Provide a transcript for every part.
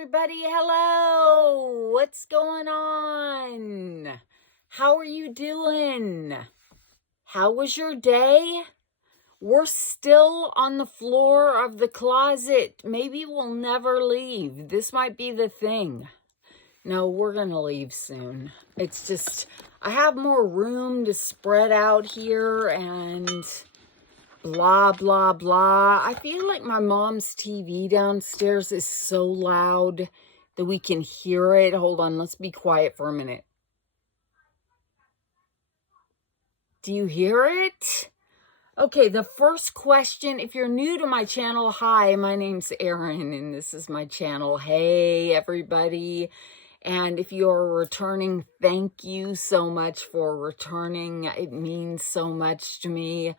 everybody. Hello. What's going on? How are you doing? How was your day? We're still on the floor of the closet. Maybe we'll never leave. This might be the thing. No, we're going to leave soon. It's just, I have more room to spread out here and blah, blah, blah. I feel like my mom's TV downstairs is so loud that we can hear it. Hold on, let's be quiet for a minute. Do you hear it? Okay, the first question, if you're new to my channel, hi, my name's Erin, and this is my channel. Hey, everybody. And if you're returning, thank you so much for returning. It means so much to me.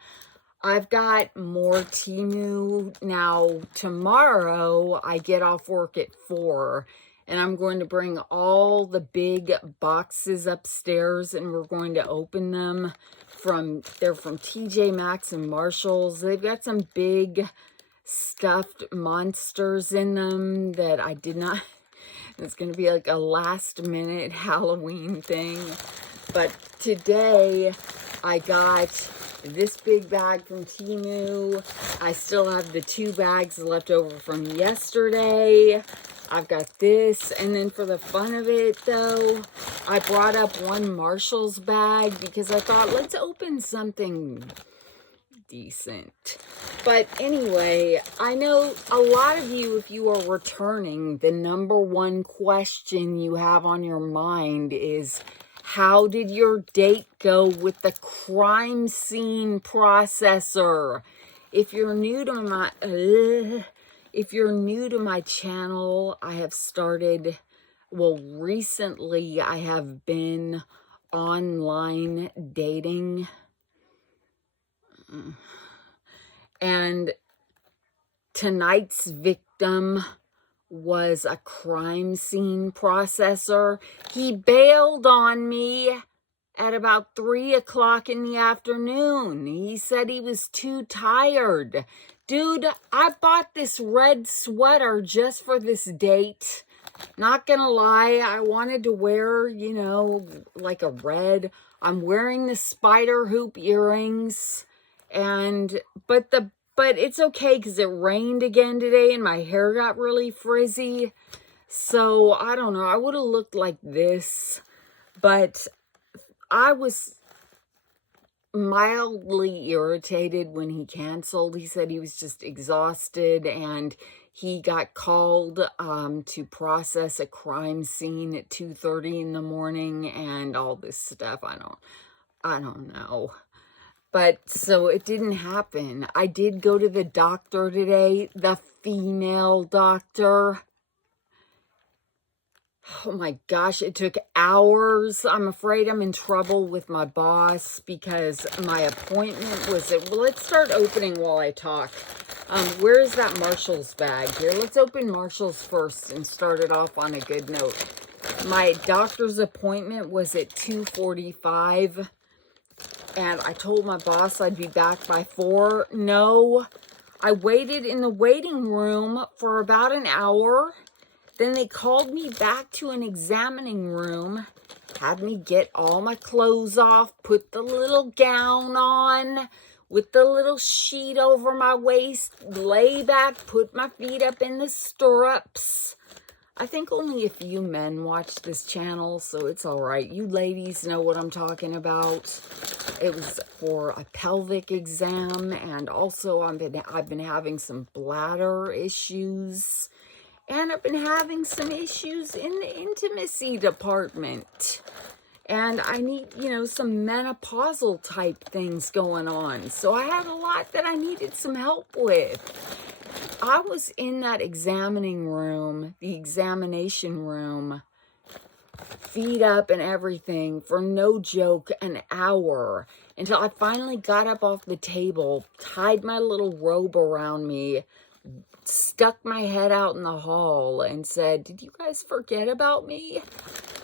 I've got more Temu. Now, tomorrow, I get off work at 4, and I'm going to bring all the big boxes upstairs, and we're going to open them. They're from TJ Maxx and Marshalls. They've got some big stuffed monsters in them that I did not... It's going to be like a last-minute Halloween thing. But today, I got this big bag from Temu. I still have the 2 bags left over from yesterday. I've got this. And then for the fun of it, though, I brought up one Marshall's bag because I thought, let's open something decent. But anyway, I know a lot of you, if you are returning, the number one question you have on your mind is, how did your date go with the crime scene processor? If you're new to my channel, I have started, well, recently I have been online dating. And tonight's victim was a crime scene processor. He bailed on me at about 3 o'clock in the afternoon. He said he was too tired. Dude, I bought this red sweater just for this date. Not gonna lie, I wanted to wear, you know, like a red. I'm wearing the spider hoop earrings. But it's okay because it rained again today and my hair got really frizzy. So, I don't know. I would have looked like this. But I was mildly irritated when he canceled. He said he was just exhausted and he got called to process a crime scene at 2:30 in the morning and all this stuff. I don't know. But, so it didn't happen. I did go to the doctor today, the female doctor. Oh my gosh, it took hours. I'm afraid I'm in trouble with my boss because my appointment was at... Well, let's start opening while I talk. Where is that Marshall's bag? Here, let's open Marshall's first and start it off on a good note. My doctor's appointment was at 2:45. And I told my boss I'd be back by 4. No, I waited in the waiting room for about an hour. Then they called me back to an examining room, had me get all my clothes off, put the little gown on with the little sheet over my waist, lay back, put my feet up in the stirrups. I think only a few men watch this channel, so it's all right. You ladies know what I'm talking about. It was for a pelvic exam, and also I've been having some bladder issues, and I've been having some issues in the intimacy department. And I need, you know, some menopausal type things going on. So I had a lot that I needed some help with. I was in that examining room, the examination room, feet up and everything, for no joke, an hour, until I finally got up off the table, tied my little robe around me, stuck my head out in the hall, and said, "Did you guys forget about me?"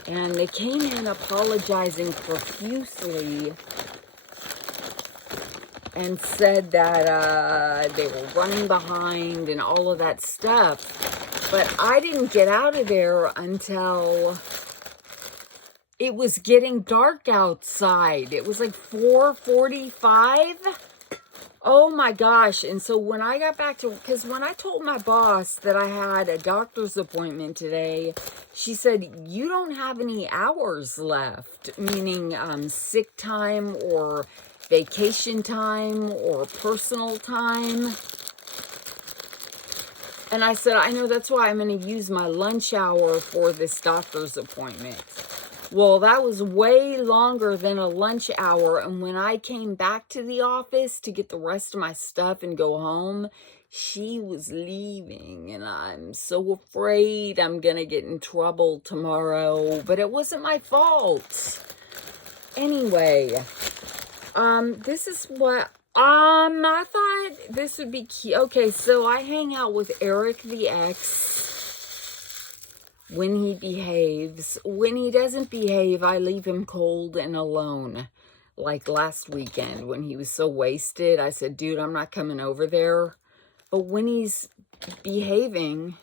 And they came in apologizing profusely and said that they were running behind and all of that stuff. But I didn't get out of there until it was getting dark outside. It was like 4:45. Oh my gosh. And so when I got back to, because when I told my boss that I had a doctor's appointment today, she said, you don't have any hours left, meaning sick time or vacation time or personal time. And I said, I know, that's why I'm going to use my lunch hour for this doctor's appointment. Well, that was way longer than a lunch hour. And when I came back to the office to get the rest of my stuff and go home, she was leaving. And I'm so afraid I'm going to get in trouble tomorrow. But it wasn't my fault. Anyway, this is what... I thought this would be cute. Okay, so I hang out with Eric the X when he behaves. When he doesn't behave, I leave him cold and alone. Like last weekend when he was so wasted, I said, dude, I'm not coming over there. But when he's behaving,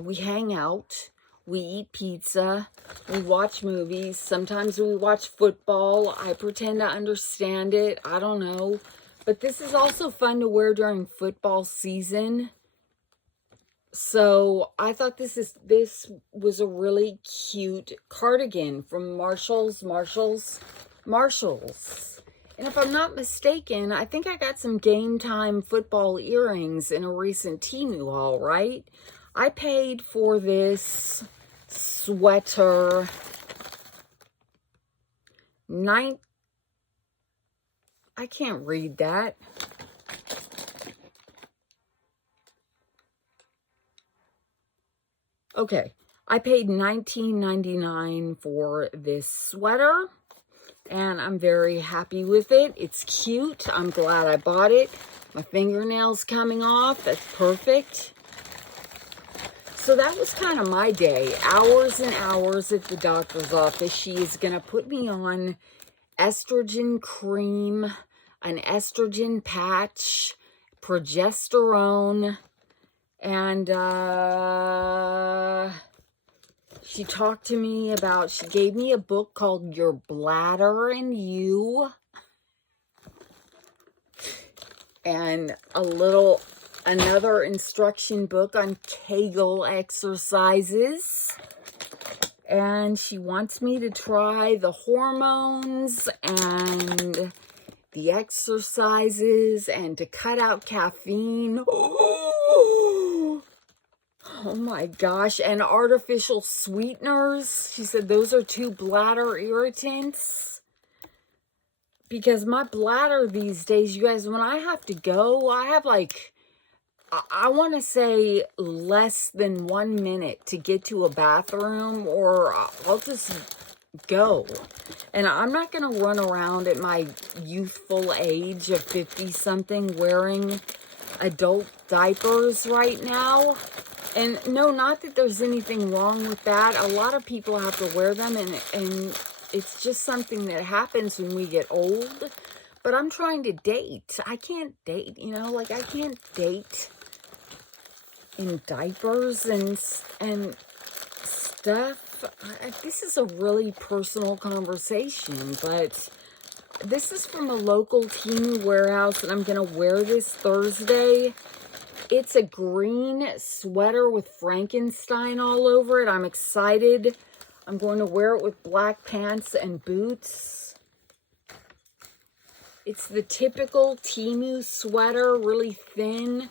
we hang out. We eat pizza, we watch movies, sometimes we watch football. I pretend to understand it, I don't know. But this is also fun to wear during football season. So I thought this was a really cute cardigan from Marshalls. And if I'm not mistaken, I think I got some Game Time football earrings in a recent Temu haul, right? I paid for this sweater I can't read that. Okay, I paid $19.99 for this sweater, and I'm very happy with it. It's cute. I'm glad I bought it. My fingernails coming off. That's perfect. So that was kind of my day. Hours and hours at the doctor's office. She is going to put me on estrogen cream, an estrogen patch, progesterone, and she talked to me about, she gave me a book called Your Bladder and You, and another instruction book on Kegel exercises. And she wants me to try the hormones and the exercises and to cut out caffeine. Oh my gosh. And artificial sweeteners. She said those are 2 bladder irritants. Because my bladder these days, you guys, when I have to go, I have like, I want to say less than 1 minute to get to a bathroom, or I'll just go. And I'm not going to run around at my youthful age of 50-something wearing adult diapers right now. And no, not that there's anything wrong with that. A lot of people have to wear them, and it's just something that happens when we get old. But I'm trying to date. I can't date, you know, like I can't date in diapers and stuff. This is a really personal conversation, but this is from a local Temu warehouse, and I'm going to wear this Thursday. It's a green sweater with Frankenstein all over it. I'm excited. I'm going to wear it with black pants and boots. It's the typical Temu sweater, really thin.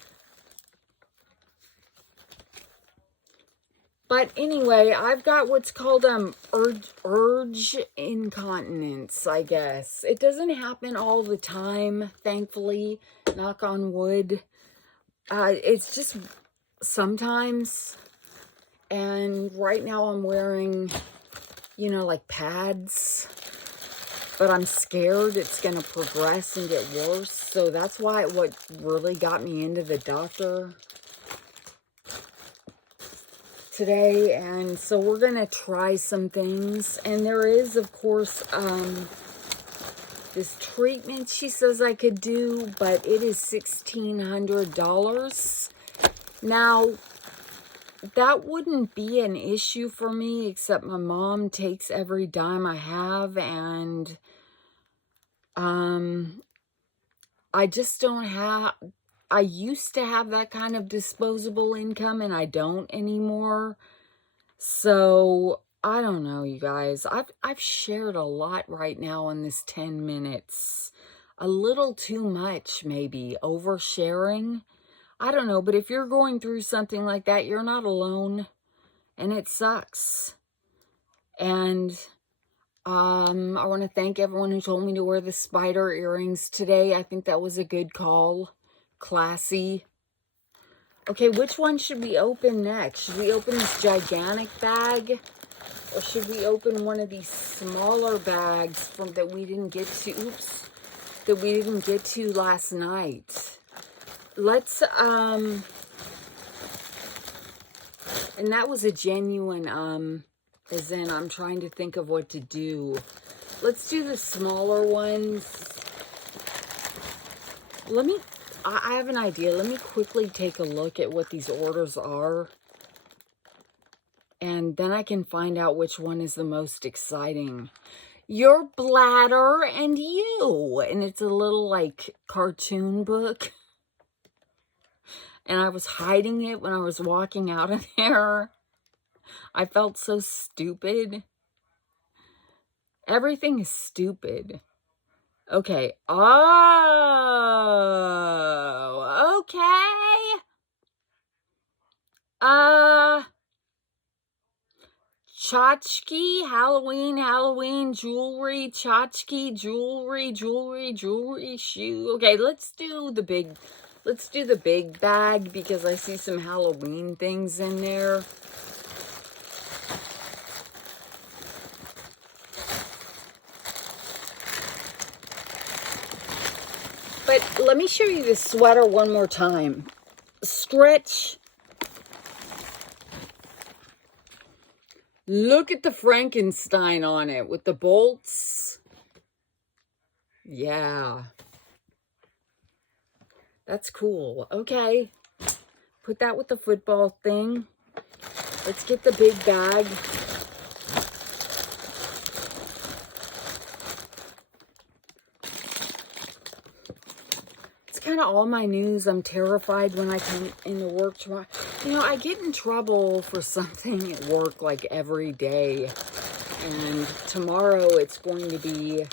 But anyway, I've got what's called urge incontinence, I guess. It doesn't happen all the time, thankfully, knock on wood. It's just sometimes. And right now I'm wearing, you know, like pads. But I'm scared it's going to progress and get worse. So that's why what really got me into the doctor today. And so we're going to try some things. And there is, of course, this treatment she says I could do, but it is $1,600. Now, that wouldn't be an issue for me, except my mom takes every dime I have, and I just don't have, I used to have that kind of disposable income, and I don't anymore. So I don't know, you guys. I've shared a lot right now in this 10 minutes. A little too much, maybe. Oversharing. I don't know, but if you're going through something like that, you're not alone, and it sucks. And I want to thank everyone who told me to wear the spider earrings today. I think that was a good call. Classy. Okay, which one should we open next? Should we open this gigantic bag? Or should we open one of these smaller bags that we didn't get to, that we didn't get to last night? Let's, and that was a genuine, as in I'm trying to think of what to do. Let's do the smaller ones. I have an idea. Let me quickly take a look at what these orders are. And then I can find out which one is the most exciting. Your bladder and you. And it's a little like cartoon book. And I was hiding it when I was walking out of there. I felt so stupid. Everything is stupid. Okay. Oh, okay. Tchotchke, Halloween, jewelry, tchotchke, jewelry, shoe. Okay, let's do the big bag because I see some Halloween things in there. But let me show you this sweater one more time. Stretch. Look at the Frankenstein on it with the bolts. Yeah. That's cool. Okay. Put that with the football thing. Let's get the big bag. Kind of all my news. I'm terrified when I come into work tomorrow. You know, I get in trouble for something at work like every day. And tomorrow it's going to be,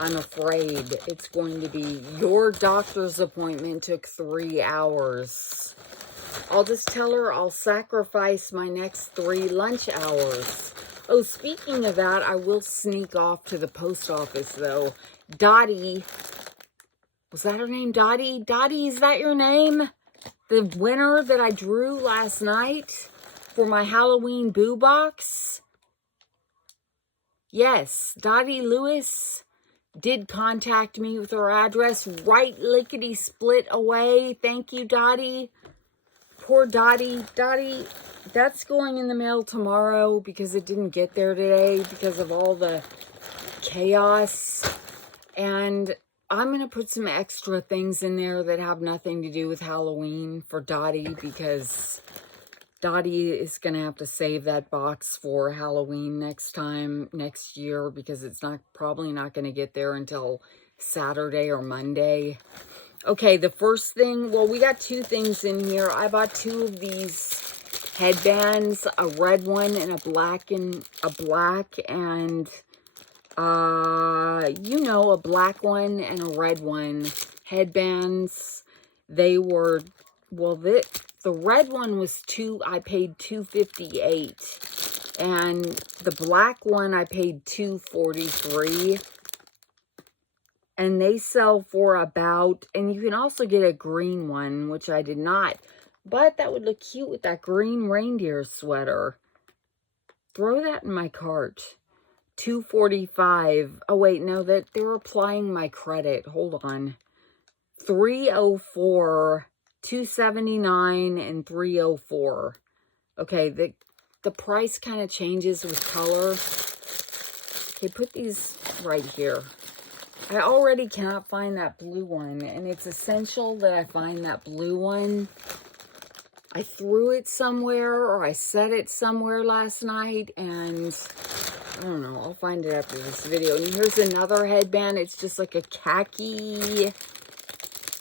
I'm afraid, it's going to be your doctor's appointment took 3 hours. I'll just tell her I'll sacrifice my next 3 lunch hours. Oh, speaking of that, I will sneak off to the post office though. Dottie. Was that her name, Dottie? Dottie, is that your name? The winner that I drew last night for my Halloween boo box? Yes, Dottie Lewis did contact me with her address right lickety split away. Thank you, Dottie. Poor Dottie. Dottie, that's going in the mail tomorrow because it didn't get there today because of all the chaos. And I'm going to put some extra things in there that have nothing to do with Halloween for Dottie because Dottie is going to have to save that box for Halloween next year because it's probably not going to get there until Saturday or Monday. Okay, the first thing, well, we got 2 things in here. I bought 2 of these headbands, a red one and a black and you know, a black one and a red one. Headbands. They were, well, the red one was I paid $2.58. And the black one, I paid $2.43. And they sell for about, and you can also get a green one, which I did not. But that would look cute with that green reindeer sweater. Throw that in my cart. $2.45. Oh wait, no, that they're applying my credit. Hold on. $3.04, $2.79, and $3.04. Okay, the price kind of changes with color. Okay, put these right here. I already cannot find that blue one, and it's essential that I find that blue one. I threw it somewhere or I set it somewhere last night, and I don't know. I'll find it after this video. And here's another headband. It's just like a khaki.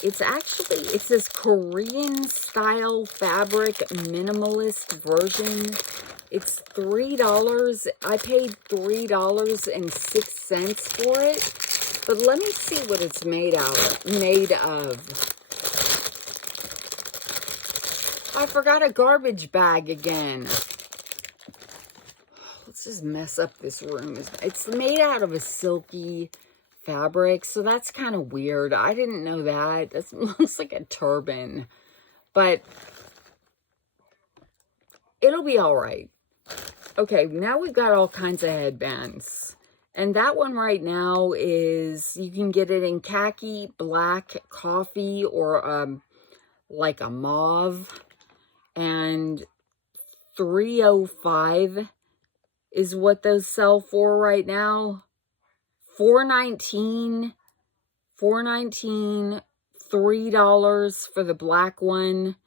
It's actually, it says Korean style fabric minimalist version. It's $3. I paid $3.06 for it. But let me see what it's made of. I forgot a garbage bag again. Let's just mess up this room. It's made out of a silky fabric, so that's kind of weird. I didn't know that. That looks like a turban, but it'll be all right. Okay, now we've got all kinds of headbands. And that one right now is, you can get it in khaki, black, coffee, or like a mauve. And $3.05 is what those sell for right now. $4.19, $3 for the black one,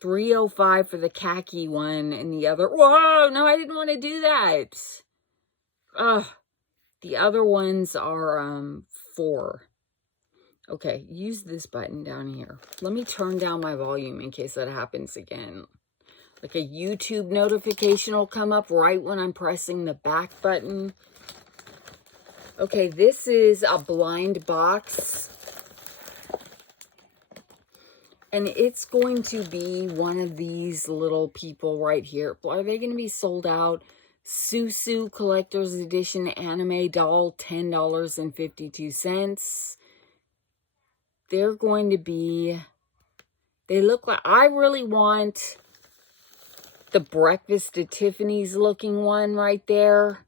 $3.05 for the khaki one, and the other, whoa, no, I didn't want to do that. Ugh, the other ones are $4. Okay, use this button down here. Let me turn down my volume in case that happens again. Like a YouTube notification will come up right when I'm pressing the back button. Okay, this is a blind box. And it's going to be one of these little people right here. Are they going to be sold out? Susu Collector's Edition Anime Doll, $10.52. They're going to be... They look like... I really want the Breakfast at Tiffany's looking one right there.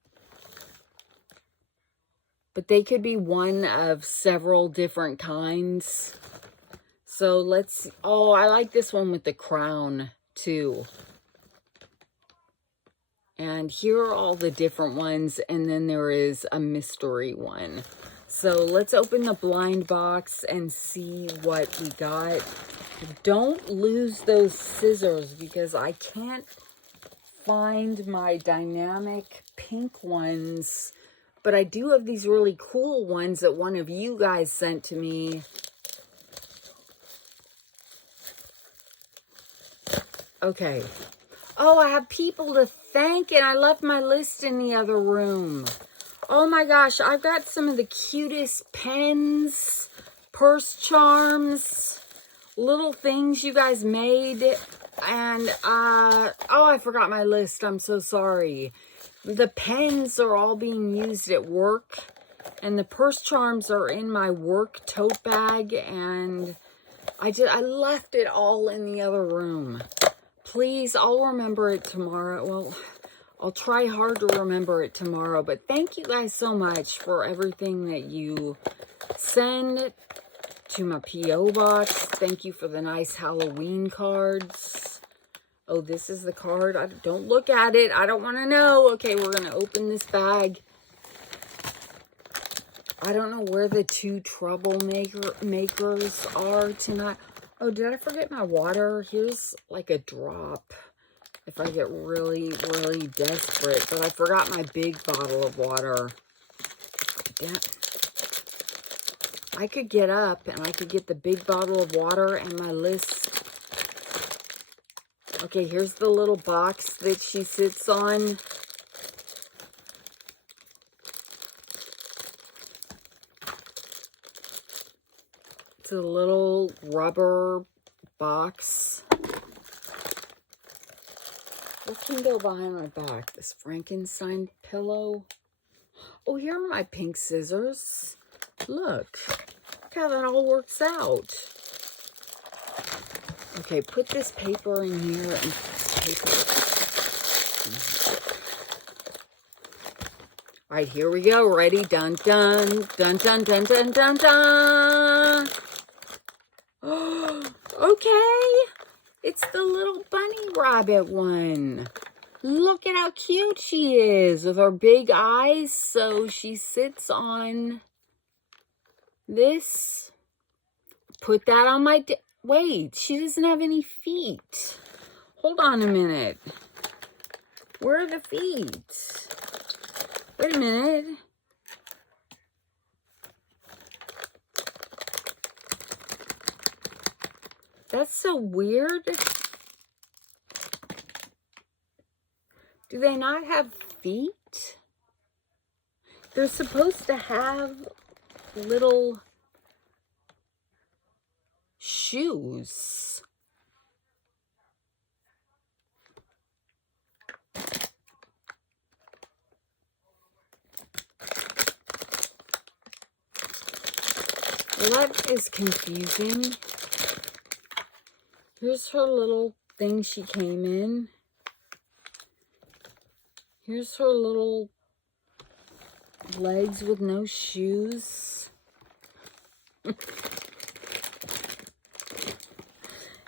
But they could be one of several different kinds. So let's, oh, I like this one with the crown too. And here are all the different ones. And then there is a mystery one. So let's open the blind box and see what we got. Don't lose those scissors because I can't find my dynamic pink ones. But I do have these really cool ones that one of you guys sent to me. Okay. Oh, I have people to thank, and I left my list in the other room. Oh my gosh, I've got some of the cutest pens, purse charms, little things you guys made. And, oh, I forgot my list. I'm so sorry. The pens are all being used at work, and the purse charms are in my work tote bag, and I left it all in the other room. Please, I'll remember it tomorrow. Well, I'll try hard to remember it tomorrow, but thank you guys so much for everything that you send to my P.O. box. Thank you for the nice Halloween cards. Oh, this is the card. Don't look at it. I don't want to know. Okay, we're going to open this bag. I don't know where the two makers are tonight. Oh, did I forget my water? Here's like a drop if I get really, really desperate. But I forgot my big bottle of water. Damn. I could get up and I could get the big bottle of water and my list. Okay, here's the little box that she sits on. It's a little rubber box. What can go behind my back? This Frankenstein pillow. Oh, here are my pink scissors. Look how that all works out. Okay, put this paper in here and paper. All right, here we go. Ready? Dun, dun, dun, dun, dun, dun, dun, dun. Okay, it's the little bunny rabbit one. Look at how cute she is with her big eyes. So she sits on this. Put that on my... Wait, she doesn't have any feet. Hold on a minute. Where are the feet? Wait a minute. That's so weird. Do they not have feet? They're supposed to have little shoes. Well, that is confusing. Here's her little thing she came in. Here's her little legs with no shoes.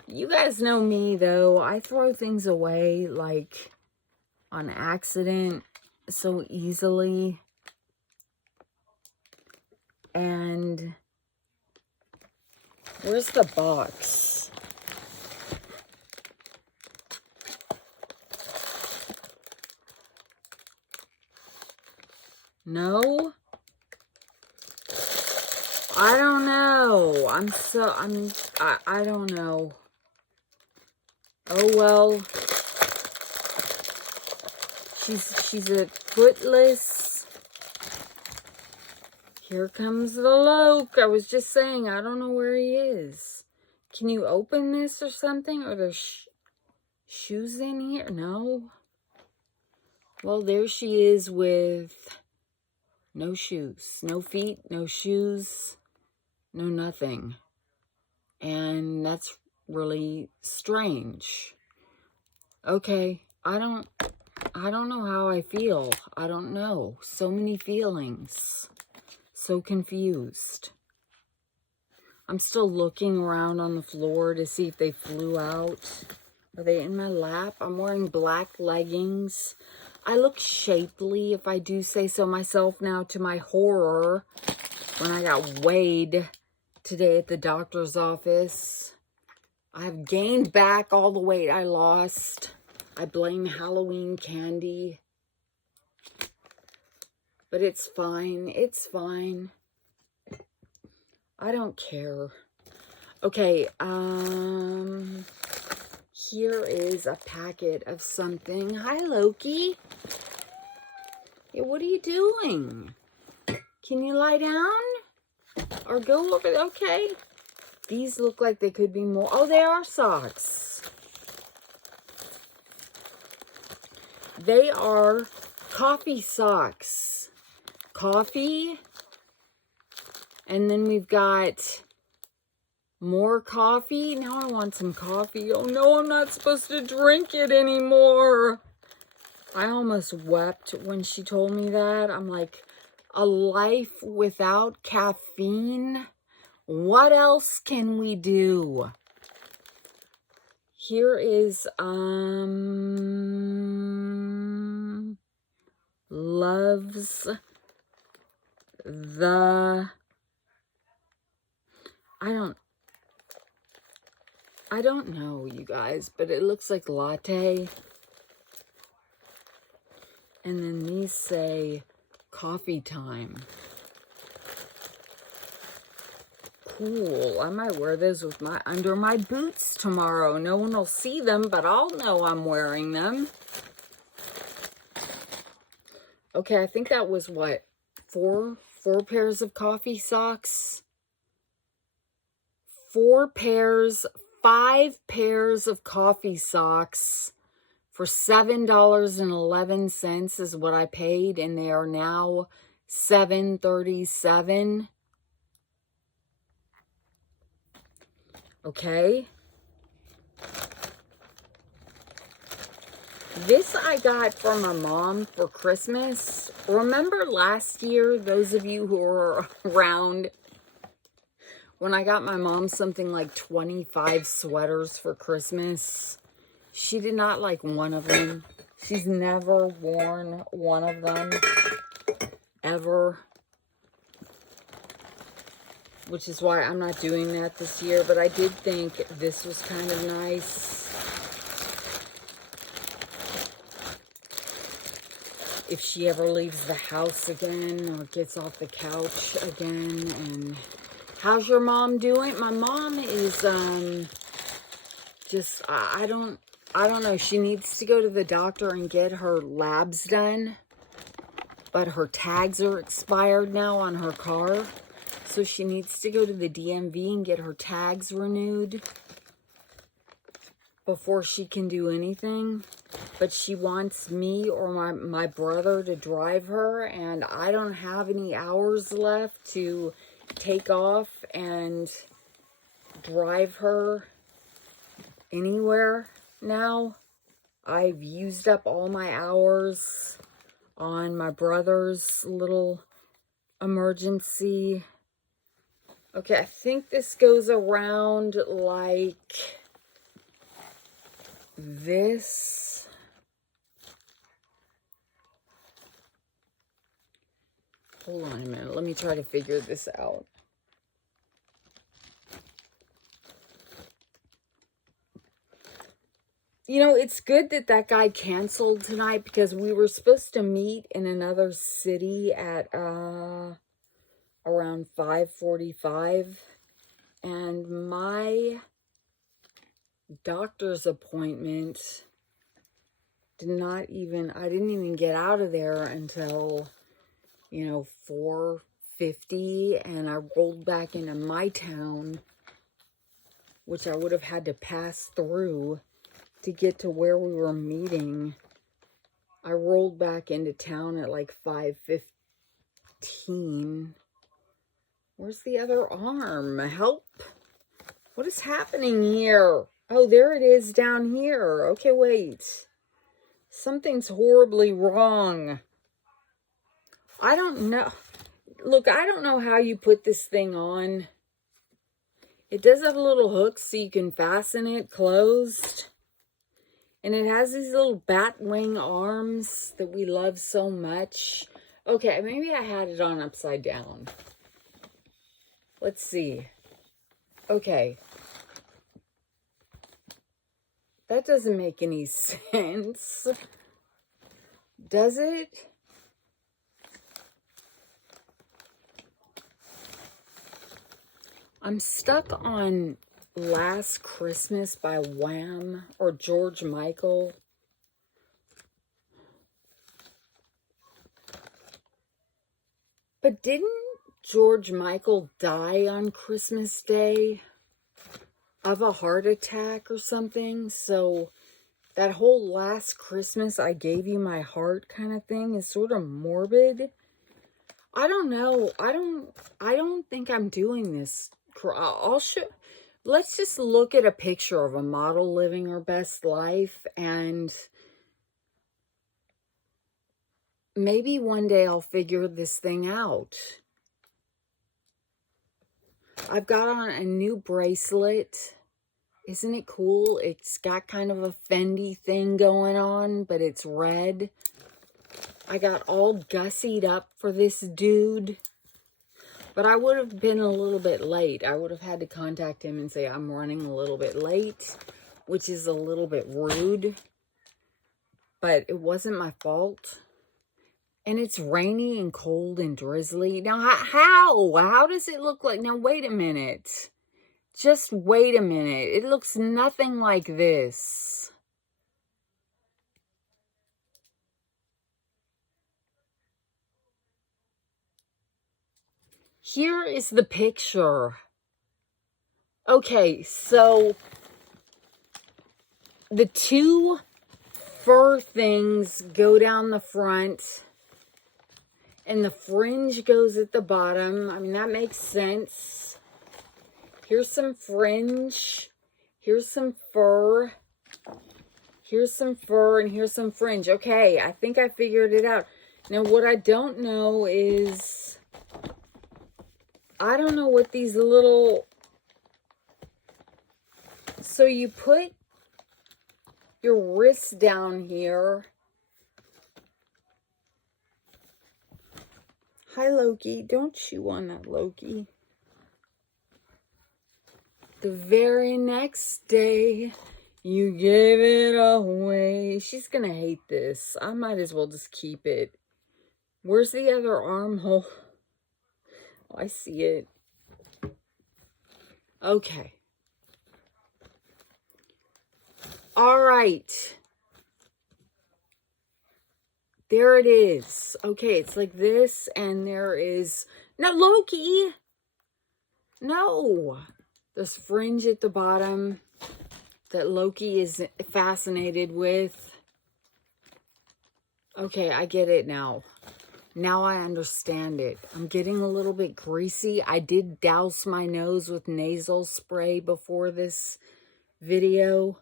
You guys know me, though. I throw things away, like, on accident so easily. And where's the box? No? I don't know. I don't know. Oh, well. She's a footless. Here comes the Loke. I was just saying, I don't know where he is. Can you open this or something? Are there shoes in here? No. Well, there she is with no shoes. No feet, no shoes, no nothing. And that's really strange. Okay, I don't know how I feel. I don't know. So many feelings. So confused. I'm still looking around on the floor to see if they flew out. Are they in my lap? I'm wearing black leggings. I look shapely, if I do say so myself now, to my horror, when I got weighed today at the doctor's office. I've gained back all the weight I lost. I blame Halloween candy. But it's fine. It's fine. I don't care. Okay, here is a packet of something. Hi, Loki. Hey, what are you doing? Can you lie down? Or go over there? Okay. These look like they could be more. Oh, they are socks. They are coffee socks. Coffee. And then we've got more coffee. Now I want some coffee. Oh no, I'm not supposed to drink it anymore. I almost wept when she told me that. I'm like, a life without caffeine? What else can we do? Here is, loves the, I don't know, you guys, but it looks like latte. And then these say coffee time. Cool. I might wear those with under my boots tomorrow. No one will see them, but I'll know I'm wearing them. Okay, I think that was what? Four pairs of coffee socks? 5 pairs of coffee socks for $7.11 is what I paid, and they are now $7.37. Okay. This I got from my mom for Christmas. Remember last year, those of you who were around, when I got my mom something like 25 sweaters for Christmas? She did not like one of them. She's never worn one of them, ever. Which is why I'm not doing that this year. But I did think this was kind of nice. if she ever leaves the house again or gets off the couch again. And how's your mom doing? My mom is just, I don't know. She needs to go to the doctor and get her labs done, but her tags are expired now on her car, so she needs to go to the DMV and get her tags renewed before she can do anything. But she wants me or my brother to drive her, and I don't have any hours left to take off and drive her anywhere now. I've used up all my hours on my brother's little emergency. Okay, I think this goes around like this. Hold on a minute. Let me try to figure this out. You know, it's good that that guy canceled tonight because we were supposed to meet in another city at around 5:45. And my doctor's appointment I didn't even get out of there until, 4:50. And I rolled back into my town, which I would have had to pass through to get to where we were meeting. I rolled back into town at like 5:15. Where's the other arm? Help! What is happening here? Oh, there it is down here. Okay, wait. Something's horribly wrong. I don't know. Look, I don't know how you put this thing on. It does have little hooks so you can fasten it closed. And it has these little bat wing arms that we love so much. Okay, maybe I had it on upside down. Let's see. Okay. That doesn't make any sense. Does it? I'm stuck on Last Christmas by Wham or George Michael. But didn't George Michael die on Christmas Day of a heart attack or something? So that whole Last Christmas I Gave You My Heart kind of thing is sort of morbid. I don't know. I don't think I'm doing this. I'll show. Let's just look at a picture of a model living her best life, and maybe one day I'll figure this thing out. I've got on a new bracelet. Isn't it cool? It's got kind of a Fendi thing going on, but it's red. I got all gussied up for this dude. But I would have been a little bit late. I would have had to contact him and say, I'm running a little bit late, which is a little bit rude. But it wasn't my fault. And it's rainy and cold and drizzly. Now, how does it look like? Now, wait a minute. Just wait a minute. It looks nothing like this. Here is the picture. Okay, so the two fur things go down the front and the fringe goes at the bottom. I mean, that makes sense. Here's some fringe. Here's some fur. Here's some fur and here's some fringe. Okay, I think I figured it out. Now, what I don't know is, I don't know what these little... So you put your wrist down here. Hi, Loki. Don't chew on that, Loki. The very next day, you gave it away. She's going to hate this. I might as well just keep it. Where's the other armhole? Oh, I see it. Okay. All right. There it is. Okay, it's like this, and there is... No, Loki! No! This fringe at the bottom that Loki is fascinated with. Okay, I get it now. Now I understand it. I'm getting a little bit greasy. I did douse my nose with nasal spray before this video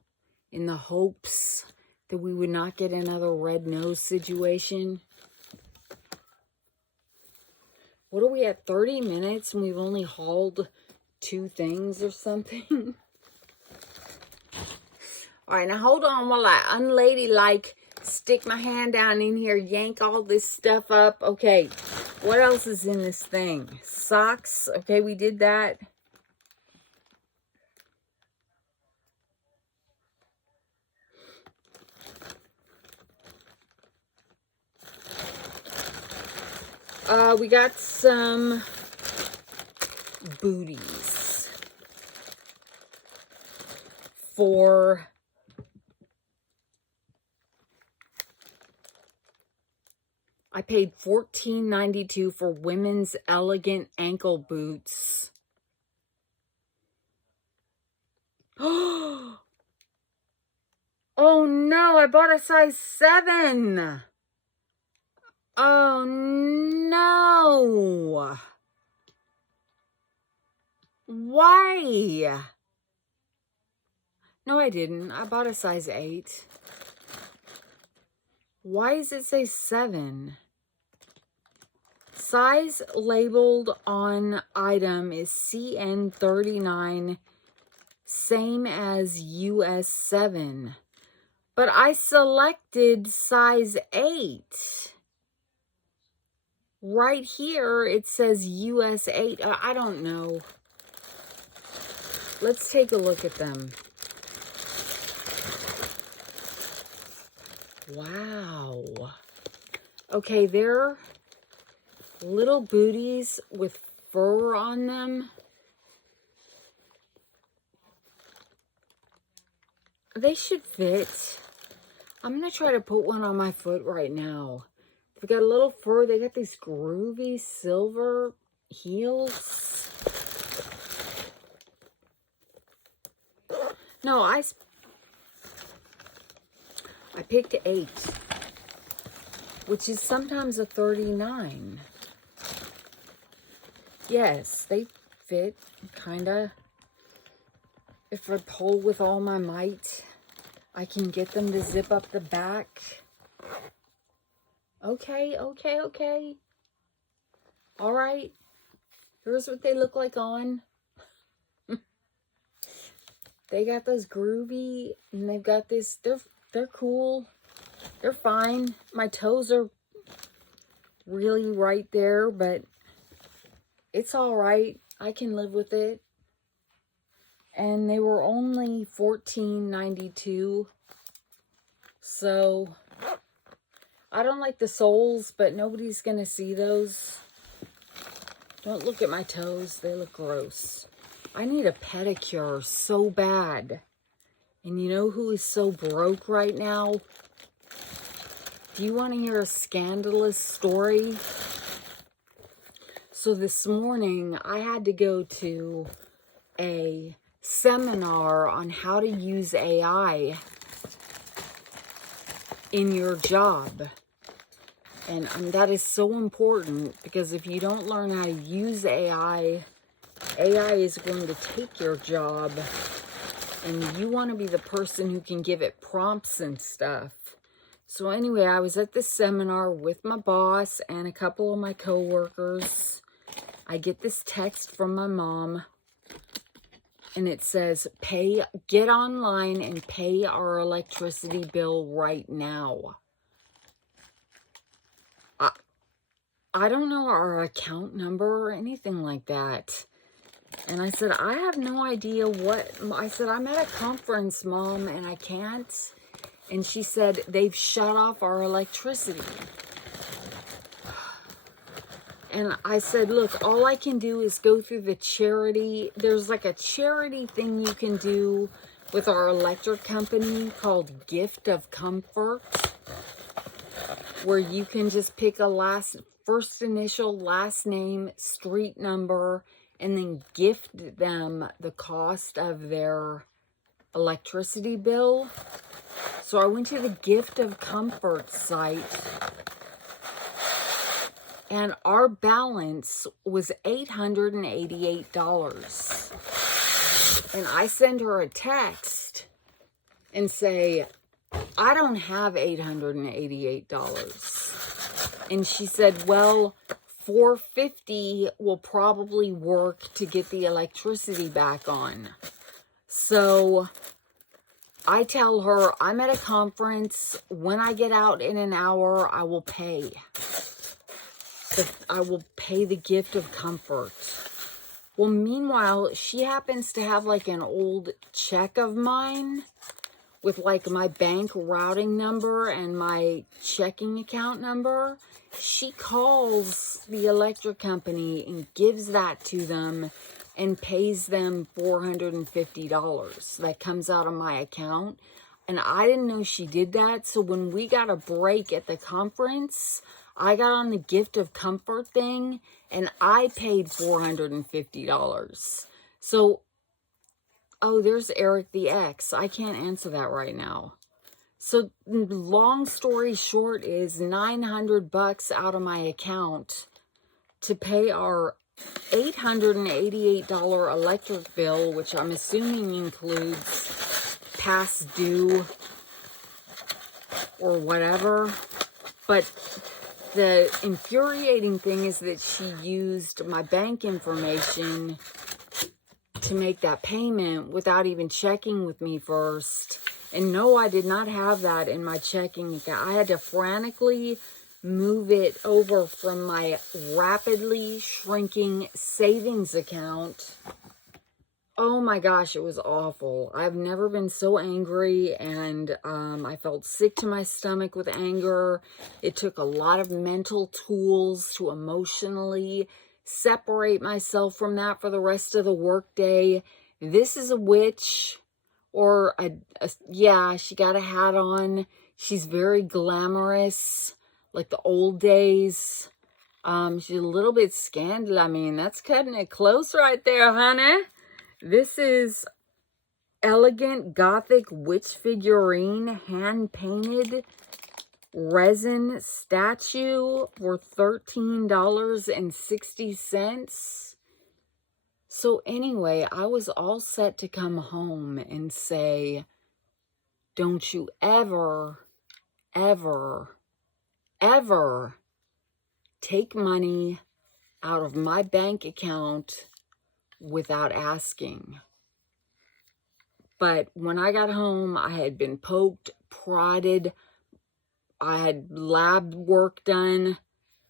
in the hopes that we would not get another red nose situation. What are we at, 30 minutes and we've only hauled 2 things or something? All right, now hold on while I unladylike stick my hand down in here, yank all this stuff up. Okay, what else is in this thing? Socks. Okay, we did that. We got some booties for I paid $14.92 for women's elegant ankle boots. Oh no, I bought a size 7. Oh no. Why? No, I didn't. I bought a size 8. Why does it say 7? Size labeled on item is CN39, same as US 7. But I selected size 8. Right here, it says US 8. I don't know. Let's take a look at them. Wow. Okay, they're little booties with fur on them. They should fit. I'm going to try to put one on my foot right now. They got a little fur. They got these groovy silver heels. No, I picked 8, which is sometimes a 39. Yes, they fit, kind of. If I pull with all my might, I can get them to zip up the back. Okay. All right. Here's what they look like on. They got those groovy, and they've got this, they're cool. They're fine. My toes are really right there, but it's all right. I can live with it. And they were only $14.92. So I don't like the soles, but nobody's going to see those. Don't look at my toes. They look gross. I need a pedicure so bad. And you know who is so broke right now? Do you want to hear a scandalous story? So this morning, I had to go to a seminar on how to use AI in your job. And that is so important, because if you don't learn how to use AI, AI is going to take your job, and you want to be the person who can give it prompts and stuff. So anyway, I was at this seminar with my boss and a couple of my coworkers. I get this text from my mom, and it says, get online and pay our electricity bill right now. I don't know our account number or anything like that. And I said, I have no idea what. I said, I'm at a conference, Mom, and I can't. And she said, they've shut off our electricity. And I said, look, all I can do is go through the charity. There's like a charity thing you can do with our electric company called Gift of Comfort, where you can just pick a first initial, last name, street number, and then gift them the cost of their electricity bill. So I went to the Gift of Comfort site, and our balance was $888. And I send her a text and say, I don't have $888. And she said, well, $450 will probably work to get the electricity back on. So I tell her, I'm at a conference. When I get out in an hour, I will pay. I will pay the Gift of Comfort. Well, meanwhile, she happens to have like an old check of mine with like my bank routing number and my checking account number. She calls the electric company and gives that to them and pays them $450. That comes out of my account. And I didn't know she did that. So when we got a break at the conference, I got on the Gift of Comfort thing and I paid $450. So, oh, there's Eric the X. I can't answer that right now. So long story short is $900 out of my account to pay our $888 electric bill, which I'm assuming includes past due or whatever. But the infuriating thing is that she used my bank information to make that payment without even checking with me first. And no, I did not have that in my checking account. I had to frantically move it over from my rapidly shrinking savings account. Oh my gosh, it was awful. I've never been so angry, and I felt sick to my stomach with anger. It took a lot of mental tools to emotionally separate myself from that for the rest of the workday. This is a witch, or yeah, she got a hat on. She's very glamorous, like the old days. She's a little bit scandal. I mean, that's cutting it close right there, honey. This is elegant gothic witch figurine, hand-painted resin statue for $13.60. So anyway, I was all set to come home and say, don't you ever, ever, ever take money out of my bank account without asking. But when I got home, I had been poked, prodded, I had lab work done,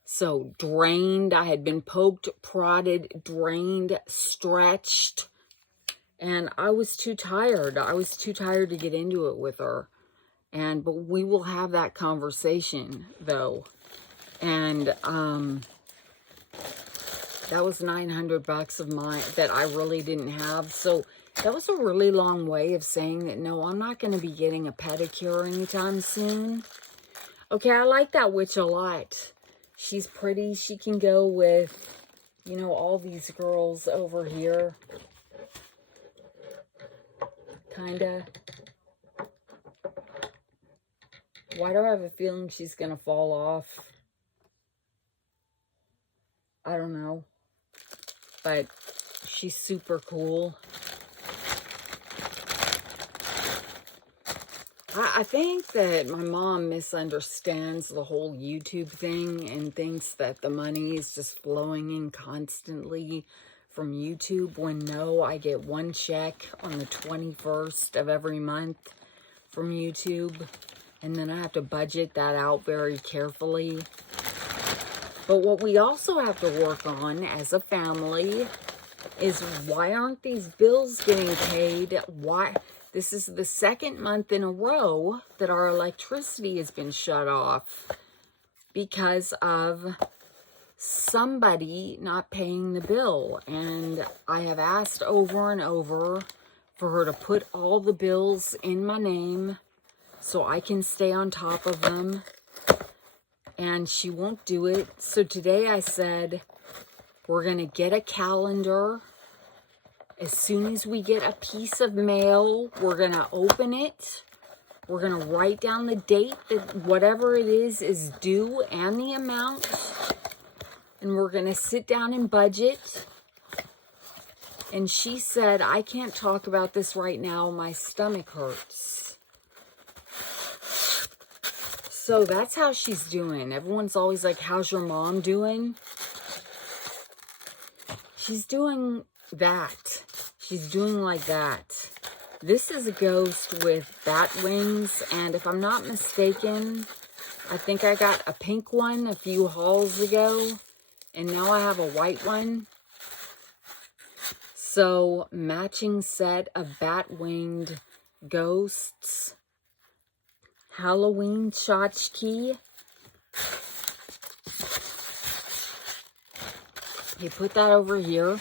so drained. I had been poked, prodded, drained, stretched, and I was too tired. I was too tired to get into it with her. But we will have that conversation though. And that was $900 of mine that I really didn't have. So that was a really long way of saying that, no, I'm not going to be getting a pedicure anytime soon. Okay, I like that witch a lot. She's pretty. She can go with, you know, all these girls over here. Kinda. Why do I have a feeling she's going to fall off? I don't know. But she's super cool. I think that my mom misunderstands the whole YouTube thing and thinks that the money is just flowing in constantly from YouTube, when no, I get one check on the 21st of every month from YouTube, and then I have to budget that out very carefully. But what we also have to work on as a family is, why aren't these bills getting paid? Why? This is the second month in a row that our electricity has been shut off because of somebody not paying the bill. And I have asked over and over for her to put all the bills in my name so I can stay on top of them. And she won't do it. So today I said, we're going to get a calendar. As soon as we get a piece of mail, we're going to open it. We're going to write down the date that whatever it is due and the amount. And we're going to sit down and budget. And she said, I can't talk about this right now. My stomach hurts. So that's how she's doing. Everyone's always like, how's your mom doing? She's doing that. She's doing like that. This is a ghost with bat wings. And if I'm not mistaken, I think I got a pink one a few hauls ago. And now I have a white one. So, matching set of bat-winged ghosts. Halloween tchotchke. You put that over here.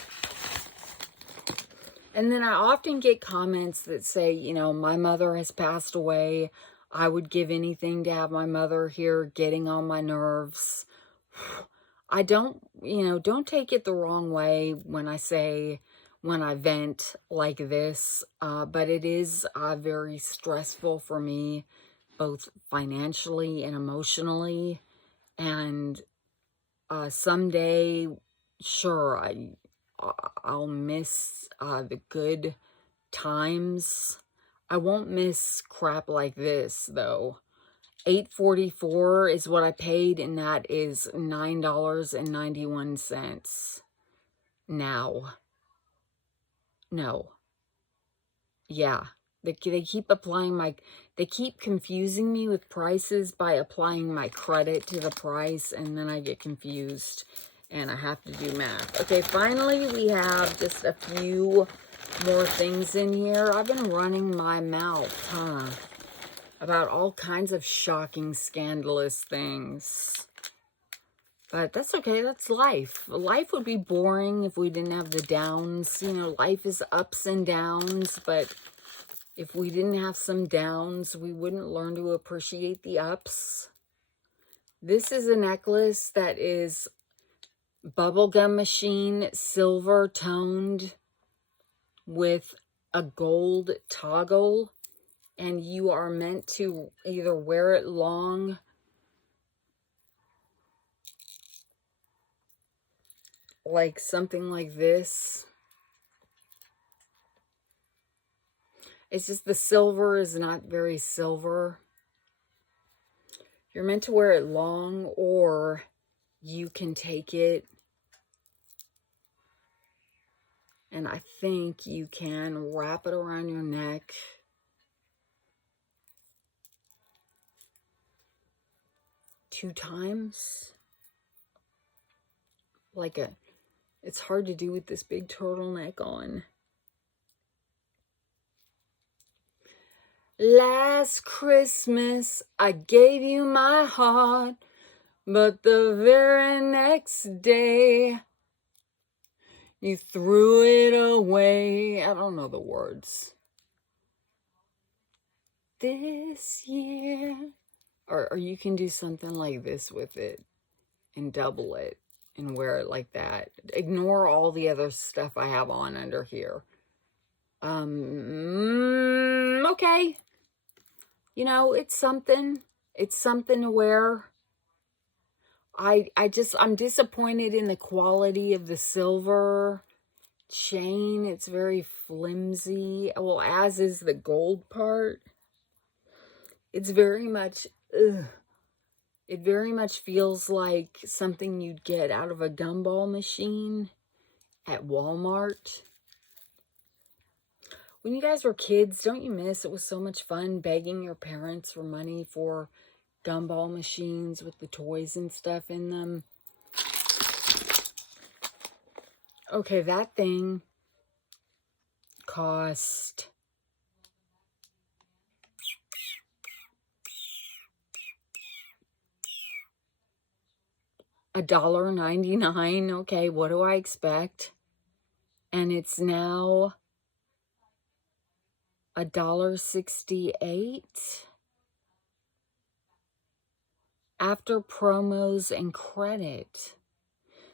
And then I often get comments that say, you know, my mother has passed away. I would give anything to have my mother here getting on my nerves. I don't, you know, don't take it the wrong way when I say, when I vent like this, but it is very stressful for me, both financially and emotionally. And someday, sure, I'll miss the good times. I won't miss crap like this, though. $8.44 is what I paid, and that is $9.91 now. No. Yeah. They keep applying they keep confusing me with prices by applying my credit to the price, and then I get confused, and I have to do math. Okay, finally, we have just a few more things in here. I've been running my mouth, about all kinds of shocking, scandalous things. But that's okay. That's life. Life would be boring if we didn't have the downs. You know, life is ups and downs. But if we didn't have some downs, we wouldn't learn to appreciate the ups. This is a necklace that is bubblegum machine, silver toned with a gold toggle. And you are meant to either wear it long like something like this. It's just the silver is not very silver. You're meant to wear it long, or you can take it, and I think you can wrap it around your neck. Two times. It's hard to do with this big turtleneck on. Last Christmas, I gave you my heart, but the very next day, you threw it away. I don't know the words. This year. Or you can do something like this with it and double it and wear it like that. Ignore all the other stuff I have on under here. Okay. You know, it's something. It's something to wear. I'm disappointed in the quality of the silver chain. It's very flimsy. Well, as is the gold part. It's very much, it very much feels like something you'd get out of a gumball machine at Walmart. When you guys were kids, don't you miss? It was so much fun begging your parents for money for gumball machines with the toys and stuff in them. Okay, that thing cost $1.99. Okay, what do I expect? And it's now $1.68 after promos and credit.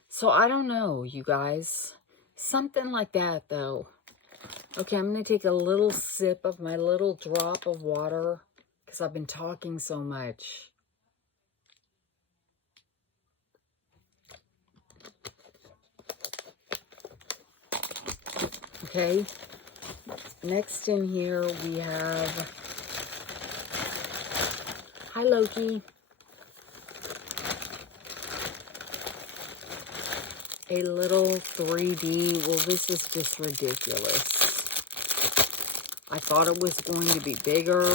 So I don't know, you guys. Something like that, though. Okay, I'm going to take a little sip of my little drop of water because I've been talking so much. Okay, next in here we have, hi Loki, a little 3D, well this is just ridiculous. I thought it was going to be bigger.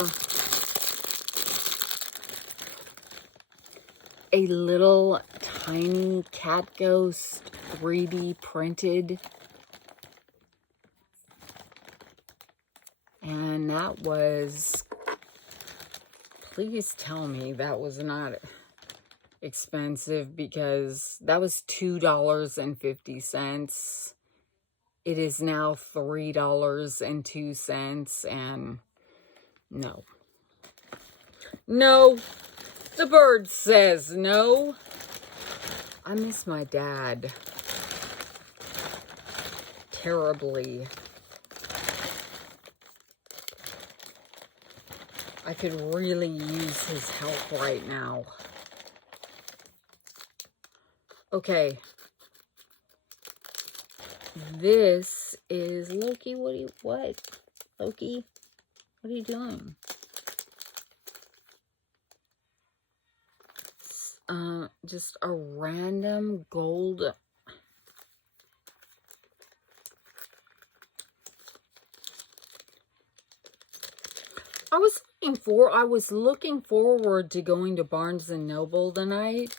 A little tiny cat ghost 3D printed. And that was, please tell me that was not expensive, because that was $2.50. It is now $3.02, and no. No, the bird says no. I miss my dad terribly. I could really use his help right now. Okay. This is Loki. What? Loki, what are you doing? Just a random gold. I was looking forward to going to Barnes & Noble tonight.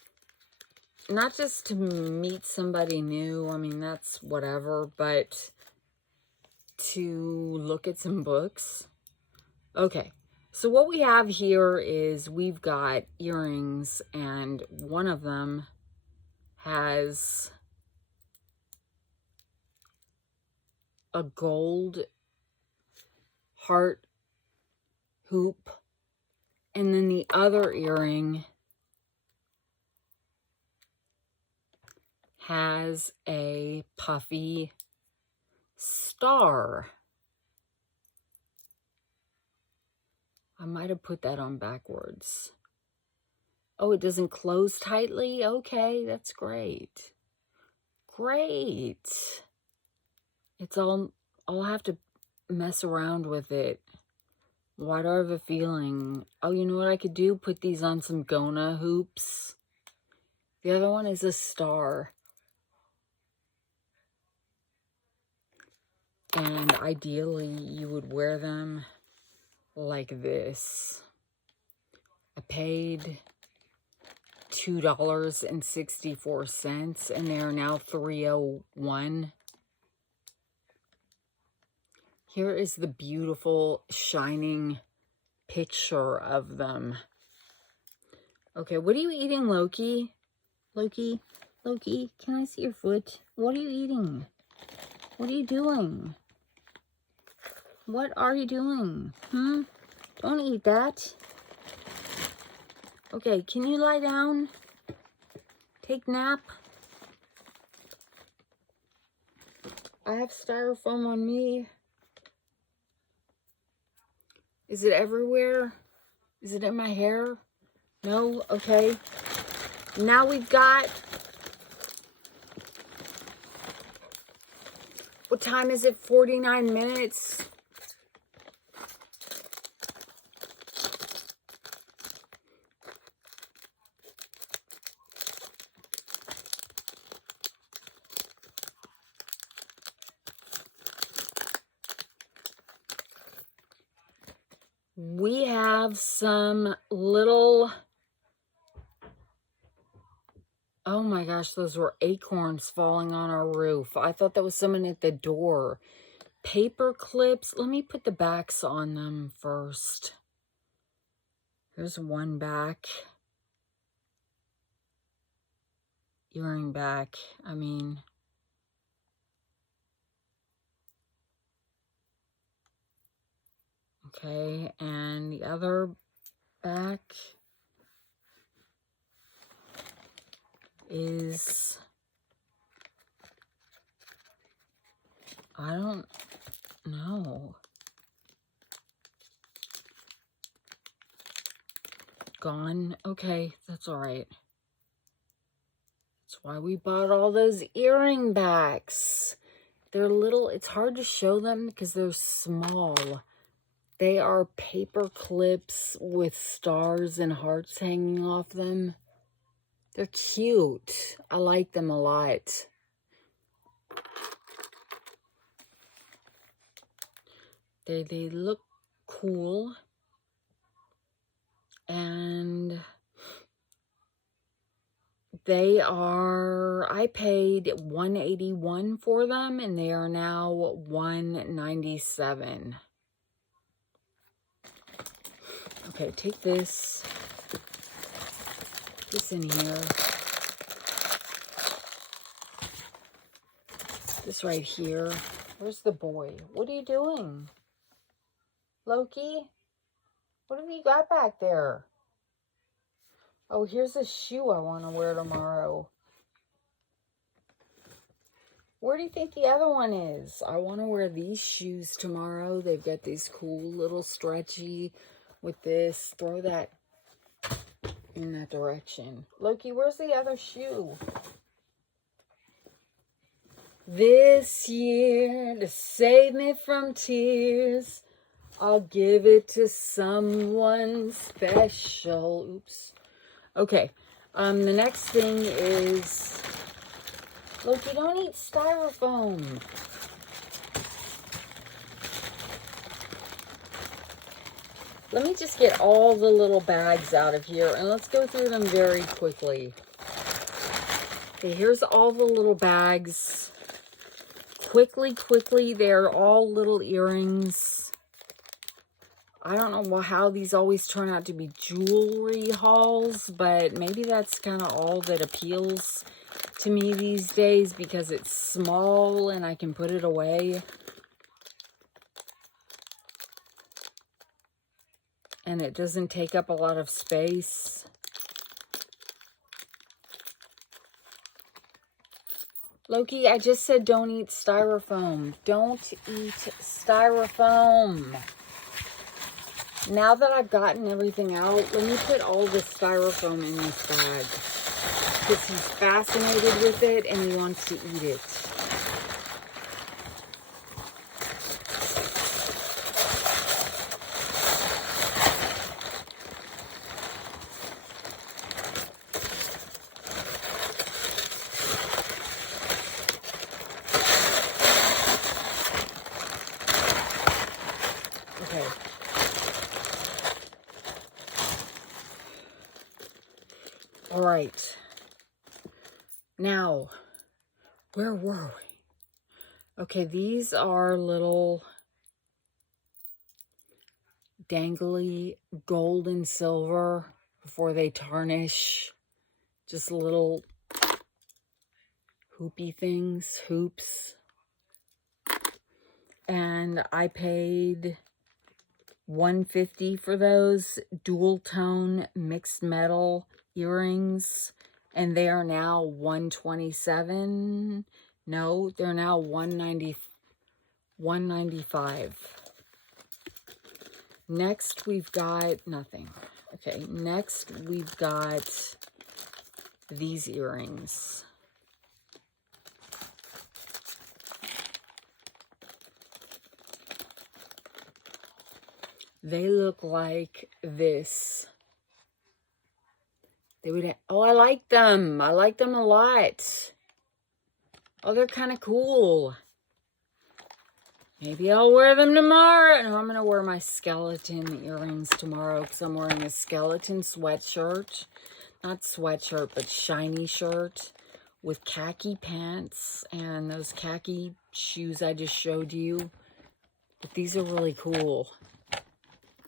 Not just to meet somebody new, I mean, that's whatever, but to look at some books. Okay, so what we have here is we've got earrings, and one of them has a gold heart hoop, and then the other earring has a puffy star. I might have put that on backwards. Oh, it doesn't close tightly? Okay, that's great. Great. It's all, I'll have to mess around with it. Why do I have a feeling? Oh, you know what I could do? Put these on some Gona hoops. The other one is a star. And ideally, you would wear them like this. I paid $2.64, and they are now $3.01. Here is the beautiful shining picture of them. Okay, what are you eating, Loki? Loki, can I see your foot? What are you eating? What are you doing? What are you doing? Don't eat that. Okay, can you lie down? Take nap? I have styrofoam on me. Is it everywhere? Is it in my hair? No? Okay. Now we've got... What time is it? 49 minutes. We have some little... Oh my gosh, those were acorns falling on our roof. I thought that was someone at the door. Paper clips. Let me put the backs on them first. Here's one back. earring back. I mean, okay, and the other back is, I don't know. Gone. Okay, that's all right. That's why we bought all those earring backs. They're little, it's hard to show them because they're small. They are paper clips with stars and hearts hanging off them. They're cute. I like them a lot. They look cool. And they are, I paid $181 for them, and they are now $197. Okay, take this in here. This right here. Where's the boy? What are you doing? Loki? What have you got back there? Oh, here's a shoe I want to wear tomorrow. Where do you think the other one is? I want to wear these shoes tomorrow. They've got these cool little stretchy with this. Throw that in that direction. Loki, where's the other shoe? This year, to save me from tears, I'll give it to someone special. Oops. Okay. The next thing is, look, you don't eat styrofoam. Let me just get all the little bags out of here, and let's go through them very quickly. Okay, here's all the little bags. Quickly, they're all little earrings. I don't know how these always turn out to be jewelry hauls, but maybe that's kind of all that appeals to me these days because it's small and I can put it away. And it doesn't take up a lot of space. Loki, I just said don't eat styrofoam. Don't eat styrofoam. Now that I've gotten everything out, let me put all the styrofoam in this bag. Because he's fascinated with it and he wants to eat it. Okay. All right. Now, where were we? Okay, these are little dangly gold and silver before they tarnish. Just little hoopy things, hoops. And I paid $150 for those dual tone mixed metal earrings, and they are now $127. No, they're now $195. Next we've got nothing. Okay, next we've got these earrings. They look like this. They would, oh, I like them. I like them a lot. Oh, they're kind of cool. Maybe I'll wear them tomorrow. No, I'm going to wear my skeleton earrings tomorrow because I'm wearing a skeleton sweatshirt. Not sweatshirt, but shiny shirt with khaki pants and those khaki shoes I just showed you. But these are really cool.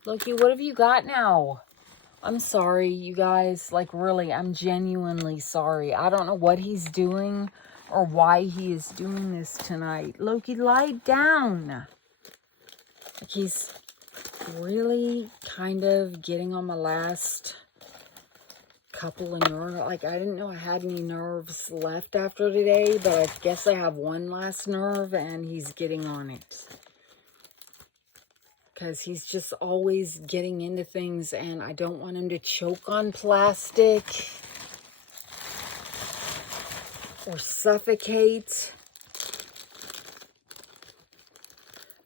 Loki, what have you got now? I'm sorry, you guys. Like, really, I'm genuinely sorry. I don't know what he's doing or why he is doing this tonight. Loki, lie down. Like, he's really kind of getting on my last couple of nerves. Like, I didn't know I had any nerves left after today, but I guess I have one last nerve, and he's getting on it. Because he's just always getting into things, and I don't want him to choke on plastic or suffocate.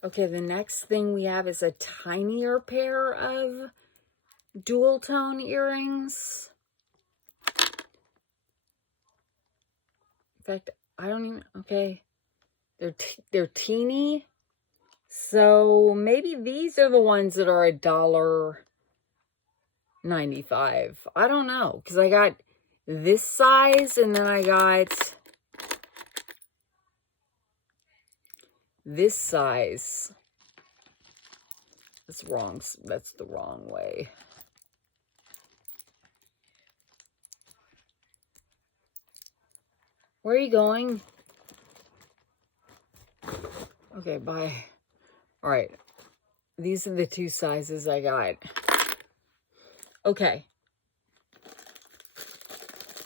Okay, the next thing we have is a tinier pair of dual tone earrings. In fact, I don't even, okay, they're teeny. So maybe these are the ones that are $1.95. I don't know, because I got this size, and then I got this size. That's wrong. That's the wrong way. Where are you going? Okay, bye. All right. These are the two sizes I got. Okay.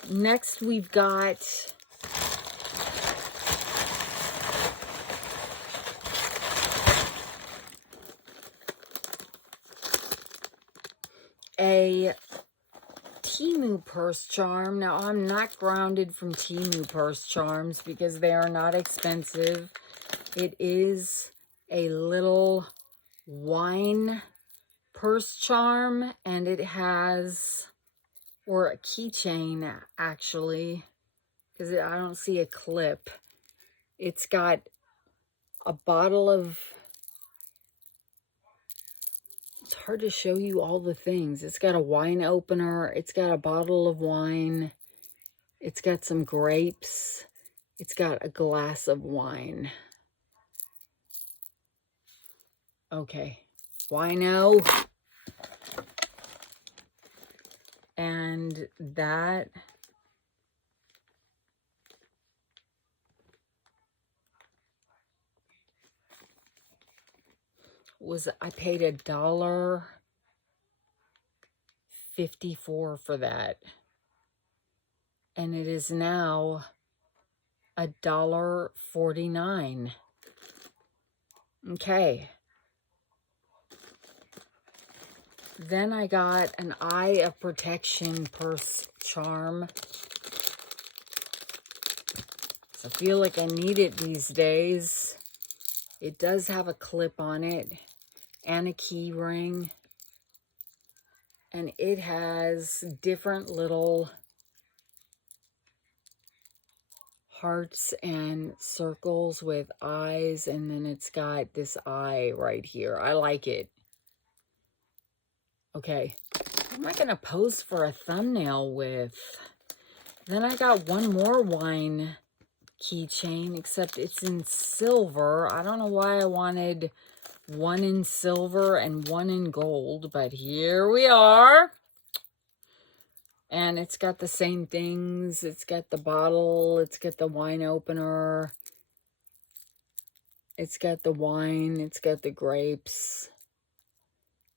Next, we've got a Temu purse charm. Now, I'm not grounded from Temu purse charms because they are not expensive. It is a little wine purse charm, and it has, or a keychain actually, because I don't see a clip. It's got a bottle of, it's hard to show you all the things. It's got a wine opener. It's got a bottle of wine. It's got some grapes. It's got a glass of wine. Okay. Wino. And that was, I paid $1.54 for that. And it is now $1.49. Okay. Then I got an Eye of Protection purse charm. So I feel like I need it these days. It does have a clip on it and a key ring. And it has different little hearts and circles with eyes. And then it's got this eye right here. I like it. Okay. What am I going to pose for a thumbnail with? Then I got one more wine keychain, except it's in silver. I don't know why I wanted one in silver and one in gold, but here we are. And it's got the same things. It's got the bottle. It's got the wine opener. It's got the wine. It's got the grapes.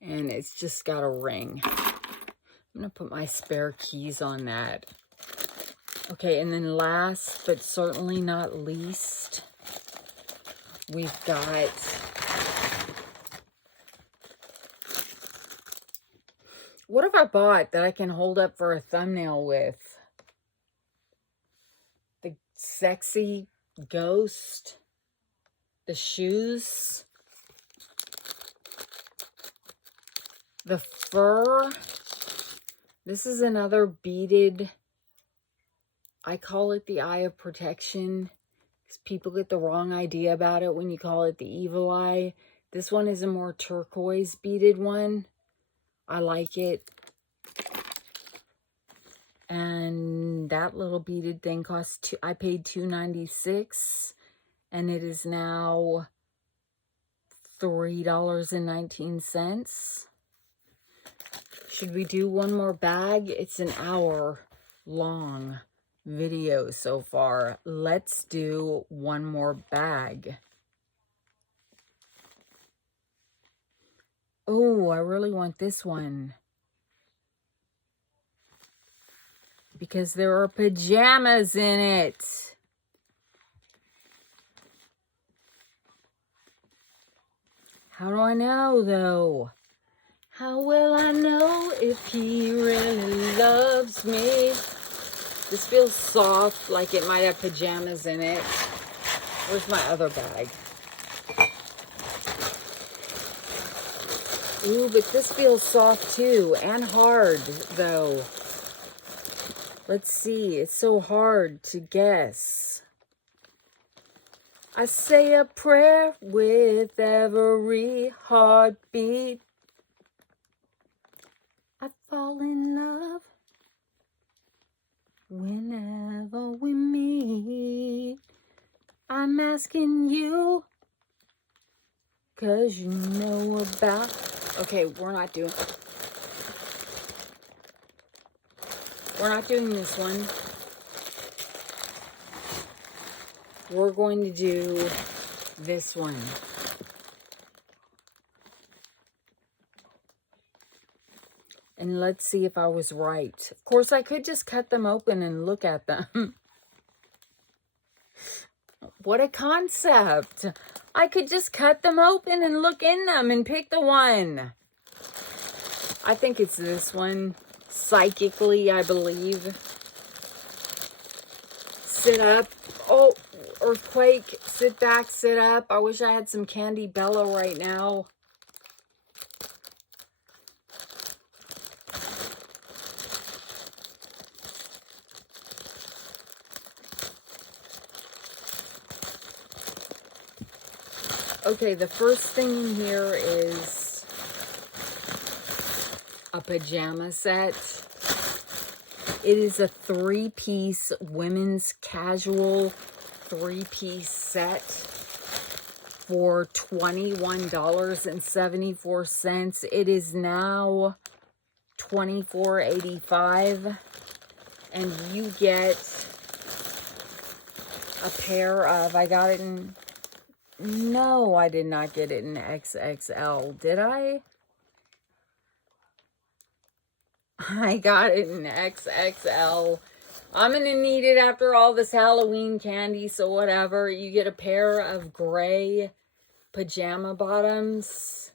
And it's just got a ring. I'm going to put my spare keys on that. Okay, and then last but certainly not least, we've got what have I bought that I can hold up for a thumbnail with? The sexy ghost, the shoes, the fur. This is another beaded, I call it the Eye of Protection, because people get the wrong idea about it when you call it the evil eye. This one is a more turquoise beaded one. I like it. And that little beaded thing cost I paid $2.96, and it is now $3.19. Should we do one more bag? It's an hour long video so far. Let's do one more bag. Oh, I really want this one. Because there are pajamas in it. How do I know, though? How will I know if he really loves me? This feels soft, like it might have pajamas in it. Where's my other bag? Ooh, but this feels soft too, and hard, though. Let's see, it's so hard to guess. I say a prayer with every heartbeat. I fall in love whenever we meet. I'm asking you, 'cause you know about... Okay, we're not doing this one. We're going to do this one. And let's see if I was right. Of course, I could just cut them open and look at them. What a concept. I could just cut them open and look in them and pick the one. I think it's this one. Psychically, I believe. Sit up. Oh, earthquake. Sit back, sit up. I wish I had some Candy Bella right now. Okay, the first thing in here is a pajama set. It is a 3-piece women's casual 3-piece set for $21.74. It is now $24.85, and you get a pair of, I got it in, no, I did not get it in XXL, did I? I got it in XXL. I'm going to need it after all this Halloween candy, so whatever. You get a pair of gray pajama bottoms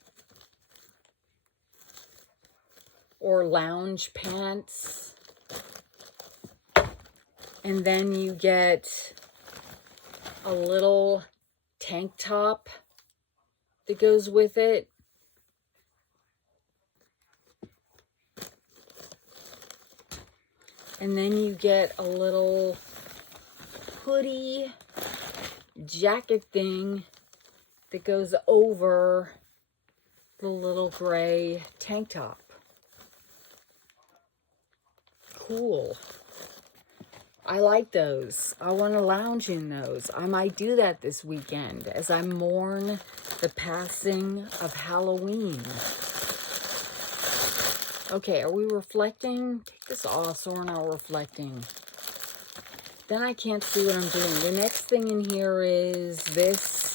or lounge pants. And then you get a little tank top that goes with it. And then you get a little hoodie jacket thing that goes over the little gray tank top. Cool. I like those. I want to lounge in those. I might do that this weekend as I mourn the passing of Halloween. Okay, are we reflecting? Take this off so we're not reflecting. Then I can't see what I'm doing. The next thing in here is this.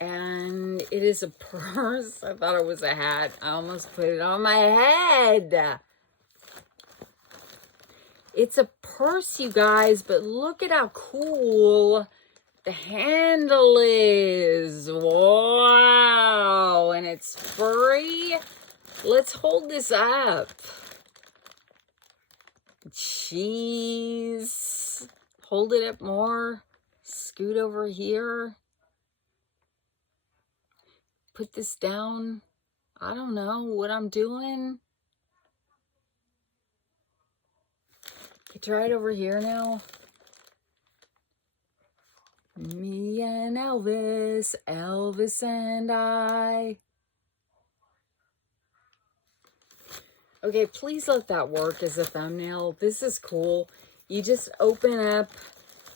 And it is a purse. I thought it was a hat. I almost put it on my head. It's a purse, you guys, but look at how cool the handle is. Wow. And it's furry. Let's hold this up. Jeez. Hold it up more. Scoot over here. Put this down. I don't know what I'm doing. Okay, try it over here now. Me and Elvis, Elvis and I. Okay, please let that work as a thumbnail. This is cool. You just open up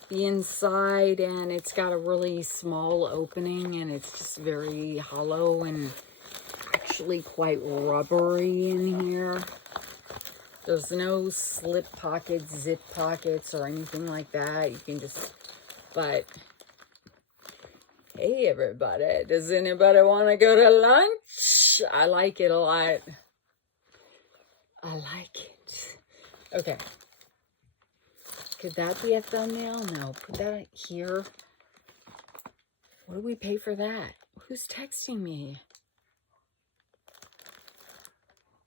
the inside and it's got a really small opening and it's just very hollow and actually quite rubbery in here. There's no slip pockets, zip pockets, or anything like that. You can just, but hey everybody, does anybody want to go to lunch? I like it a lot. I like it. Okay. Could that be a thumbnail? No, put that here. What do we pay for that? Who's texting me?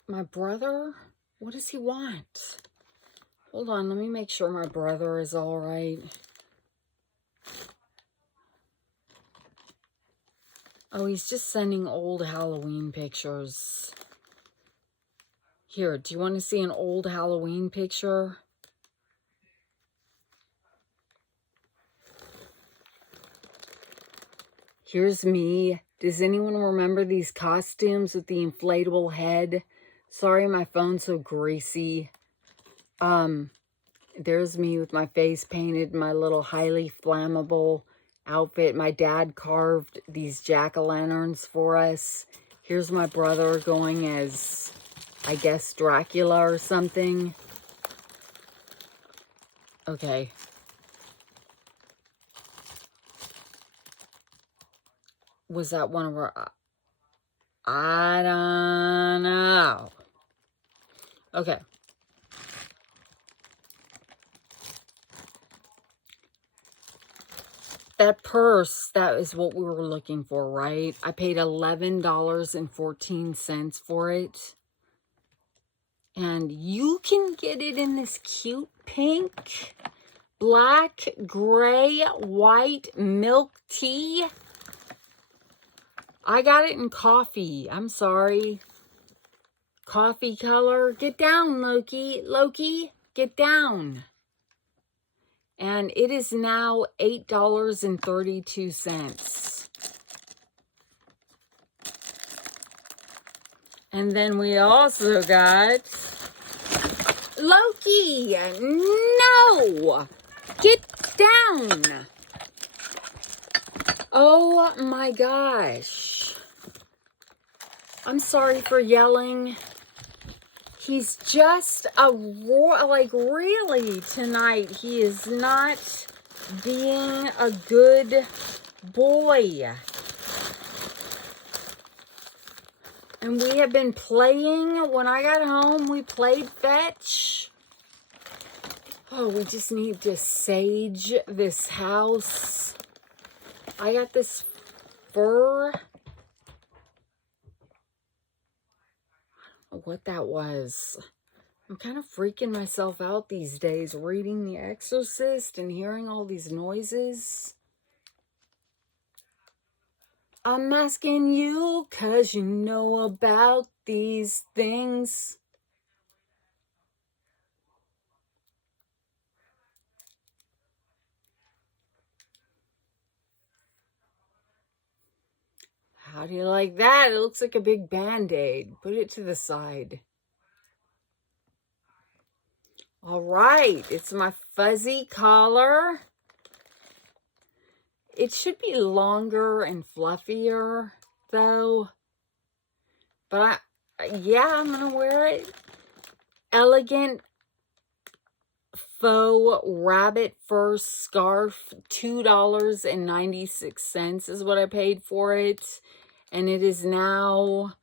My brother? What does he want? Hold on, let me make sure my brother is all right. Oh, he's just sending old Halloween pictures. Here, do you want to see an old Halloween picture? Here's me. Does anyone remember these costumes with the inflatable head? Sorry, my phone's so greasy. There's me with my face painted, my little highly flammable outfit. My dad carved these jack-o'-lanterns for us. Here's my brother going as, I guess, Dracula or something. Okay. Was that one of our... I don't know. Okay. That purse, that is what we were looking for, right? I paid $11.14 for it. And you can get it in this cute pink, black, gray, white milk tea. I got it in coffee. I'm sorry. Coffee color. Get down, Loki. Loki, get down. And it is now $8.32. And then we also got Loki. No! Get down. Oh my gosh. I'm sorry for yelling. He's just a roar, like really tonight. He is not being a good boy. And we have been playing. When I got home, we played fetch. Oh, we just need to sage this house. I got this fur. What that was. I'm kind of freaking myself out these days reading The Exorcist and hearing all these noises. I'm asking you 'cause you know about these things. How do you like that? It looks like a big band-aid. Put it to the side. All right, it's my fuzzy collar. It should be longer and fluffier, though. But yeah, I'm going to wear it. Elegant faux rabbit fur scarf. $2.96 is what I paid for it. And it is now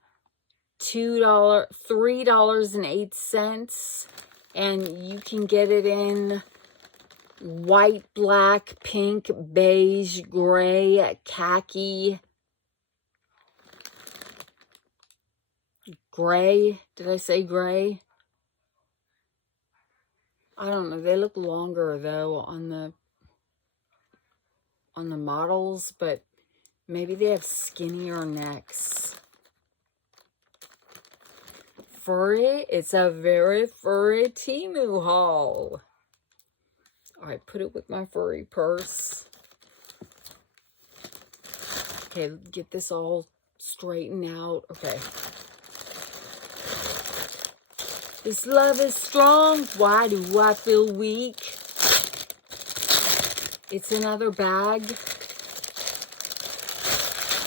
$3.08. And you can get it in white, black, pink, beige, gray, khaki, gray. Did I say gray? I don't know. They look longer though on the models, but maybe they have skinnier necks. Furry. It's a very furry Temu haul. All right, put it with my furry purse. Okay, get this all straightened out. Okay. This love is strong. Why do I feel weak? It's another bag.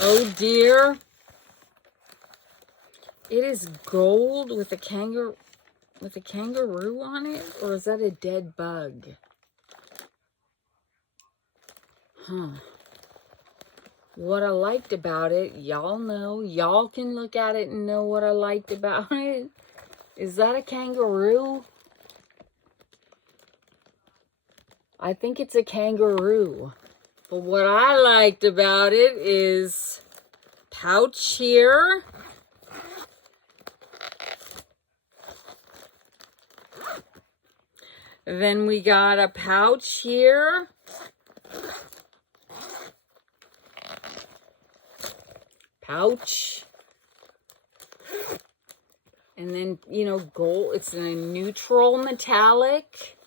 Oh dear. It is gold with a kangaroo on it, or is that a dead bug? Huh. What I liked about it, y'all know. Y'all can look at it and know what I liked about it. Is that a kangaroo? I think it's a kangaroo. But what I liked about it is pouch here. Then we got a pouch here. Pouch. And then, you know, gold. It's in a neutral metallic.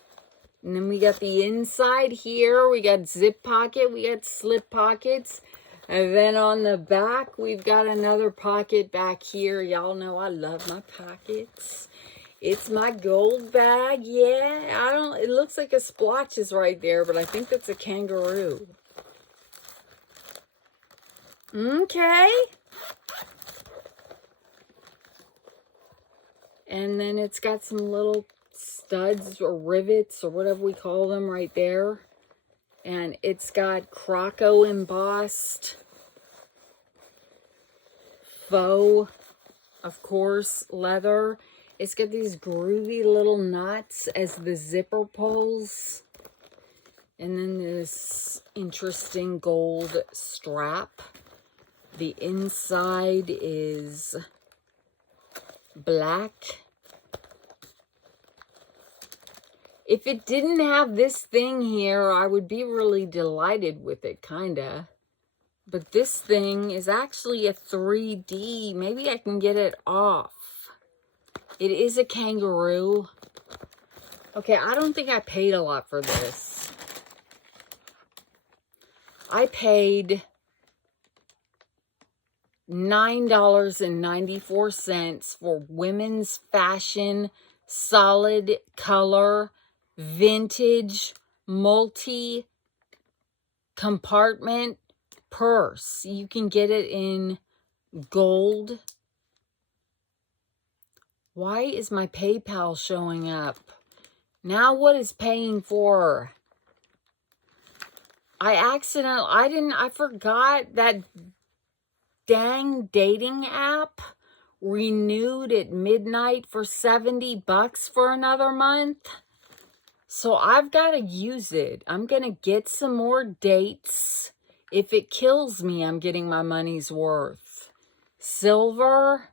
And then we got the inside here. We got zip pocket. We got slip pockets. And then on the back, we've got another pocket back here. Y'all know I love my pockets. It's my gold bag. Yeah, it looks like a splotch is right there, but I think that's a kangaroo. Okay. And then it's got some little studs or rivets or whatever we call them right there. And it's got Croco embossed. Faux, of course, leather. It's got these groovy little knots as the zipper pulls. And then this interesting gold strap. The inside is black. If it didn't have this thing here, I would be really delighted with it, kinda. But this thing is actually a 3D. Maybe I can get it off. It is a kangaroo. Okay, I don't think I paid a lot for this. I paid $9.94 for women's fashion, solid color, vintage, multi-compartment purse. You can get it in gold. Why is my PayPal showing up? Now what is paying for? I forgot that dang dating app renewed at midnight for $70 for another month. So I've got to use it. I'm going to get some more dates. If it kills me, I'm getting my money's worth. Silver.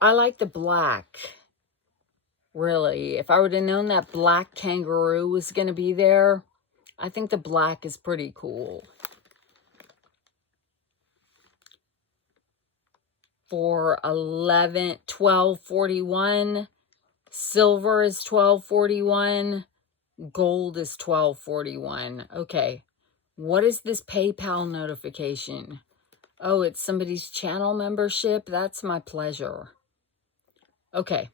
I like the black. Really. If I would have known that black kangaroo was going to be there, I think the black is pretty cool. For $12.41. Silver is $12.41. Gold is $12.41. Okay. What is this PayPal notification? Oh, it's somebody's channel membership. That's my pleasure. Okay.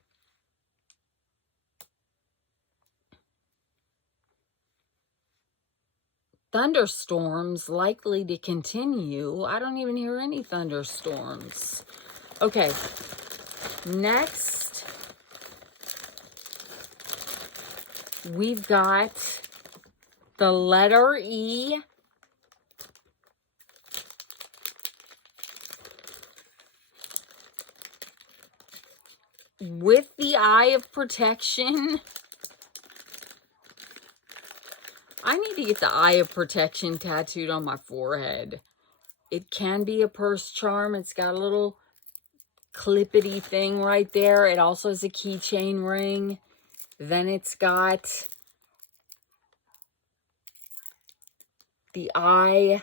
Thunderstorms likely to continue. I don't even hear any thunderstorms. Okay. Next, we've got the letter E. With the eye of protection. I need to get the eye of protection tattooed on my forehead. It can be a purse charm. It's got a little clippity thing right there. It also has a keychain ring. Then it's got the eye.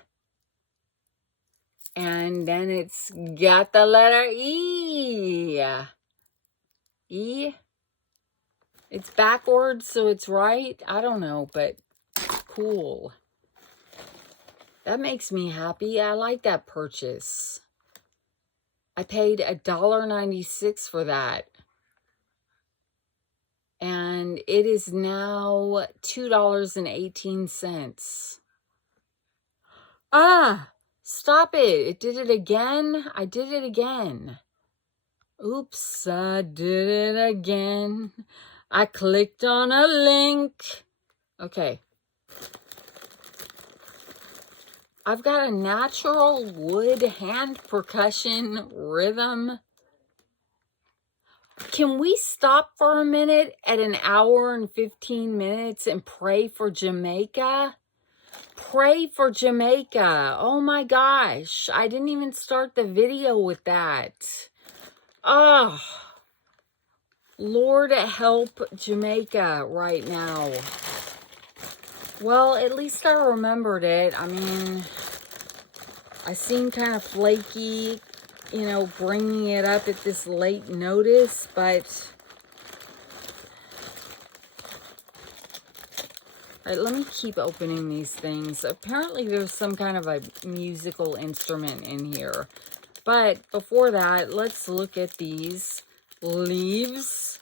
And then it's got the letter E. E. It's backwards, so it's right. I don't know, but cool. That makes me happy. I like that purchase. I paid $1.96 for that. And it is now $2.18. Ah, stop it. It did it again. I did it again. Oops, I did it again. I clicked on a link. Okay. I've got a natural wood hand percussion rhythm. Can we stop for a minute at 1 hour and 15 minutes and pray for Jamaica? Pray for Jamaica. Oh my gosh. I didn't even start the video with that. Oh, Lord help Jamaica right now. Well, at least I remembered it. I mean, I seem kind of flaky, you know, bringing it up at this late notice, but all right, let me keep opening these things. Apparently there's some kind of a musical instrument in here. But before that, let's look at these leaves.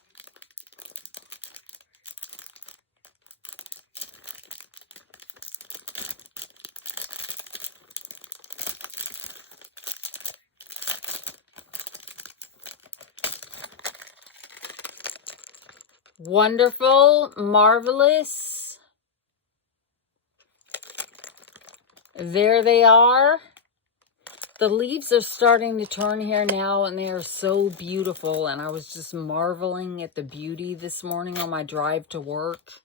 Wonderful, marvelous. There they are. The leaves are starting to turn here now, and they are so beautiful. And I was just marveling at the beauty this morning on my drive to work.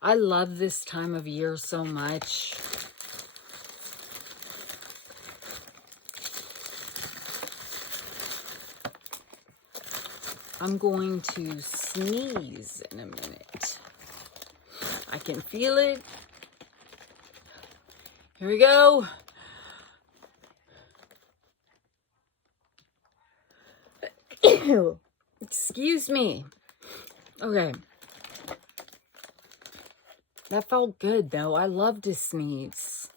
I love this time of year so much. I'm going to sneeze in a minute. I can feel it. Here we go. Excuse me. Okay. That felt good, though. I love to sneeze.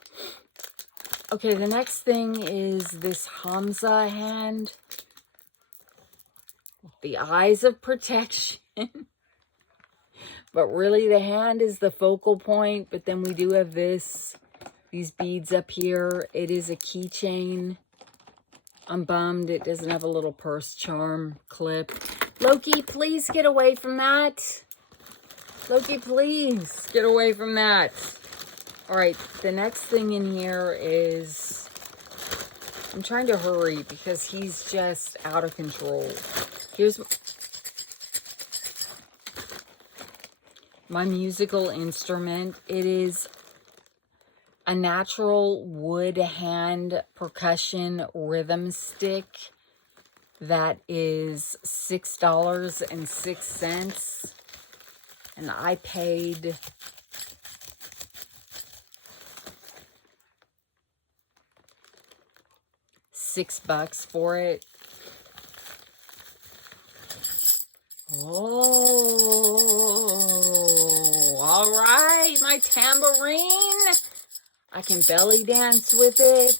Okay, the next thing is this Hamza hand. The eyes of protection. But really, the hand is the focal point. But then we do have these beads up here. It is a keychain. I'm bummed it doesn't have a little purse charm clip. Loki, please get away from that. Loki, please get away from that. All right, the next thing in here is... I'm trying to hurry because he's just out of control. Here's my musical instrument. It is a natural wood hand percussion rhythm stick that is $6.06. And I paid $6 for it. Oh, all right, my tambourine. I can belly dance with it.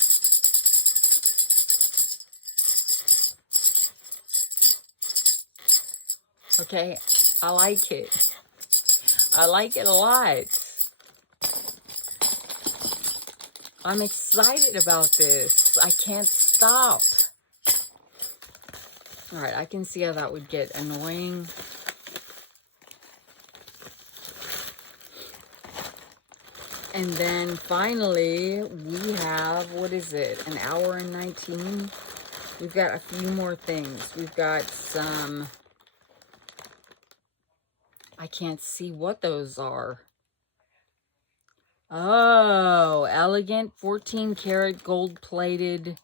Okay, I like it. I like it a lot. I'm excited about this. I can't stop. All right, I can see how that would get annoying. And then finally, we have, what is it? 1 hour and 19. We've got a few more things. We've got some, I can't see what those are. Oh, elegant 14 karat gold plated.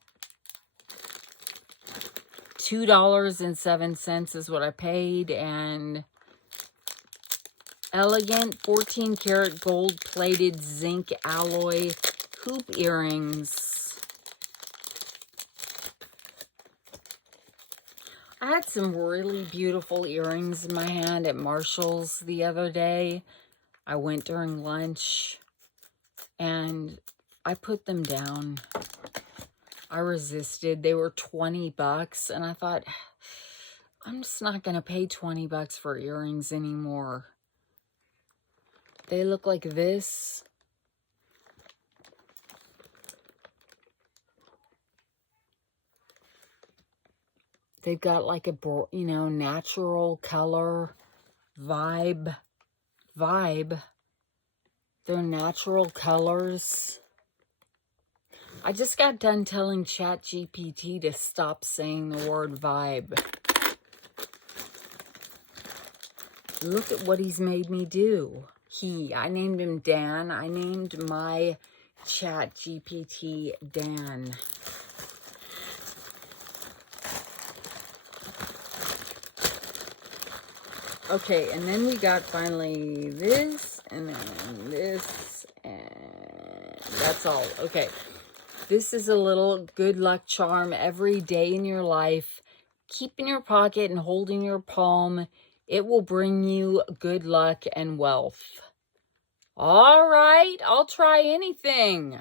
$2.07 is what I paid. And elegant 14 karat gold plated zinc alloy hoop earrings. I had some really beautiful earrings in my hand at Marshall's the other day. I went during lunch and I put them down. I resisted. They were 20 bucks, and I thought, I'm just not going to pay 20 bucks for earrings anymore. They look like this. They've got like a, you know, natural color vibe. They're natural colors. I just got done telling ChatGPT to stop saying the word vibe. Look at what he's made me do. I named him Dan. I named my ChatGPT Dan. Okay, and then we got finally this, and then this, and that's all. Okay, this is a little good luck charm every day in your life. Keep in your pocket and hold in your palm. It will bring you good luck and wealth. All right, I'll try anything.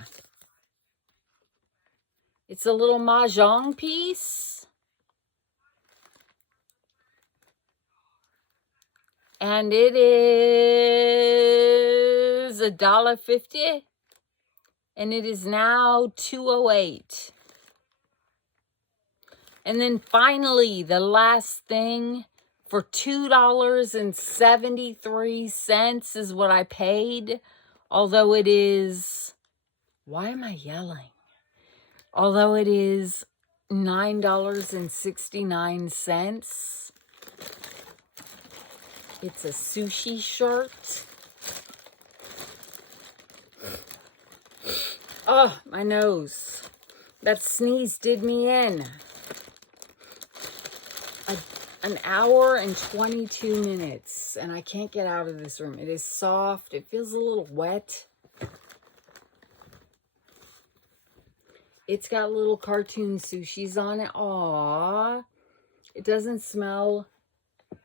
It's a little mahjong piece. And it is $1.50. And it is now $2.08. And then finally, the last thing, for $2.73 is what I paid. Although it is, why am I yelling? Although it is $9.69. It's a sushi shirt. Oh, my nose. That sneeze did me in. An hour and 22 minutes, and I can't get out of this room. It is soft. It feels a little wet. It's got little cartoon sushis on it. Aww. It doesn't smell.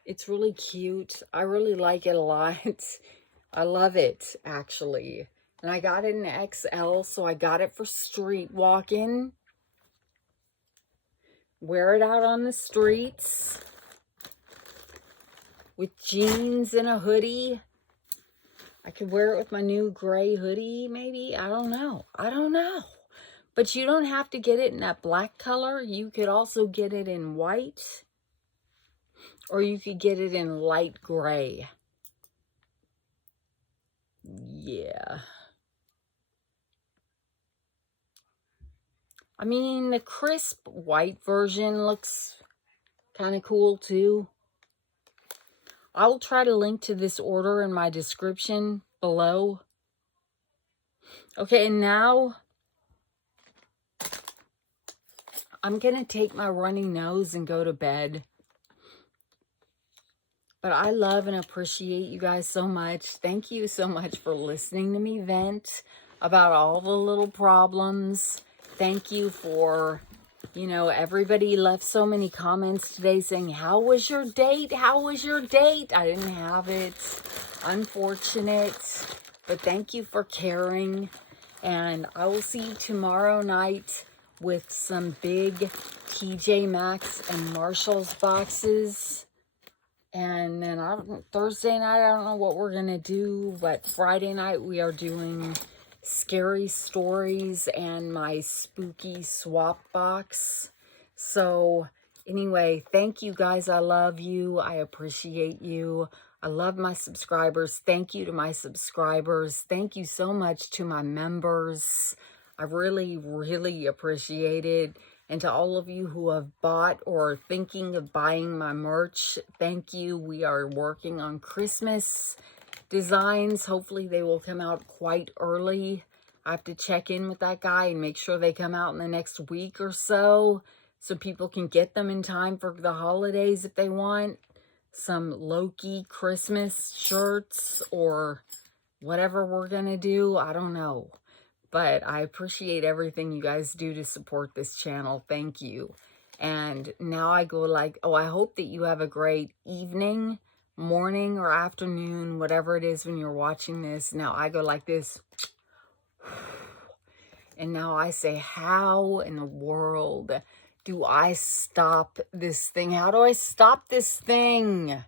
It's really cute. I really like it a lot. I love it, actually. And I got it in XL, so I got it for street walking. Wear it out on the streets. With jeans and a hoodie. I could wear it with my new gray hoodie, maybe. I don't know. But you don't have to get it in that black color. You could also get it in white. Or you could get it in light gray. Yeah. I mean, the crisp white version looks kind of cool too. I'll try to link to this order in my description below. Okay, and now I'm going to take my runny nose and go to bed. But I love and appreciate you guys so much. Thank you so much for listening to me vent about all the little problems. Thank you for, you know, everybody left so many comments today saying, how was your date? How was your date? I didn't have it. Unfortunate. But thank you for caring. And I will see you tomorrow night with some big TJ Maxx and Marshalls boxes. And then Thursday night, I don't know what we're going to do. But Friday night, we are doing scary stories and my spooky swap box. So anyway, thank you guys. I love you. I appreciate you. I love my subscribers. Thank you to my subscribers. Thank you so much to my members. I really, really appreciate it. And to all of you who have bought or are thinking of buying my merch, thank you. We are working on Christmas designs. Hopefully they will come out quite early. I have to check in with that guy and make sure they come out in the next week or so people can get them in time for the holidays if they want. Some low-key Christmas shirts or whatever we're going to do. I don't know. But I appreciate everything you guys do to support this channel. Thank you. And now I go like, oh, I hope that you have a great evening, morning, or afternoon, whatever it is when you're watching this. Now I go like this. And now I say, how in the world do I stop this thing? How do I stop this thing?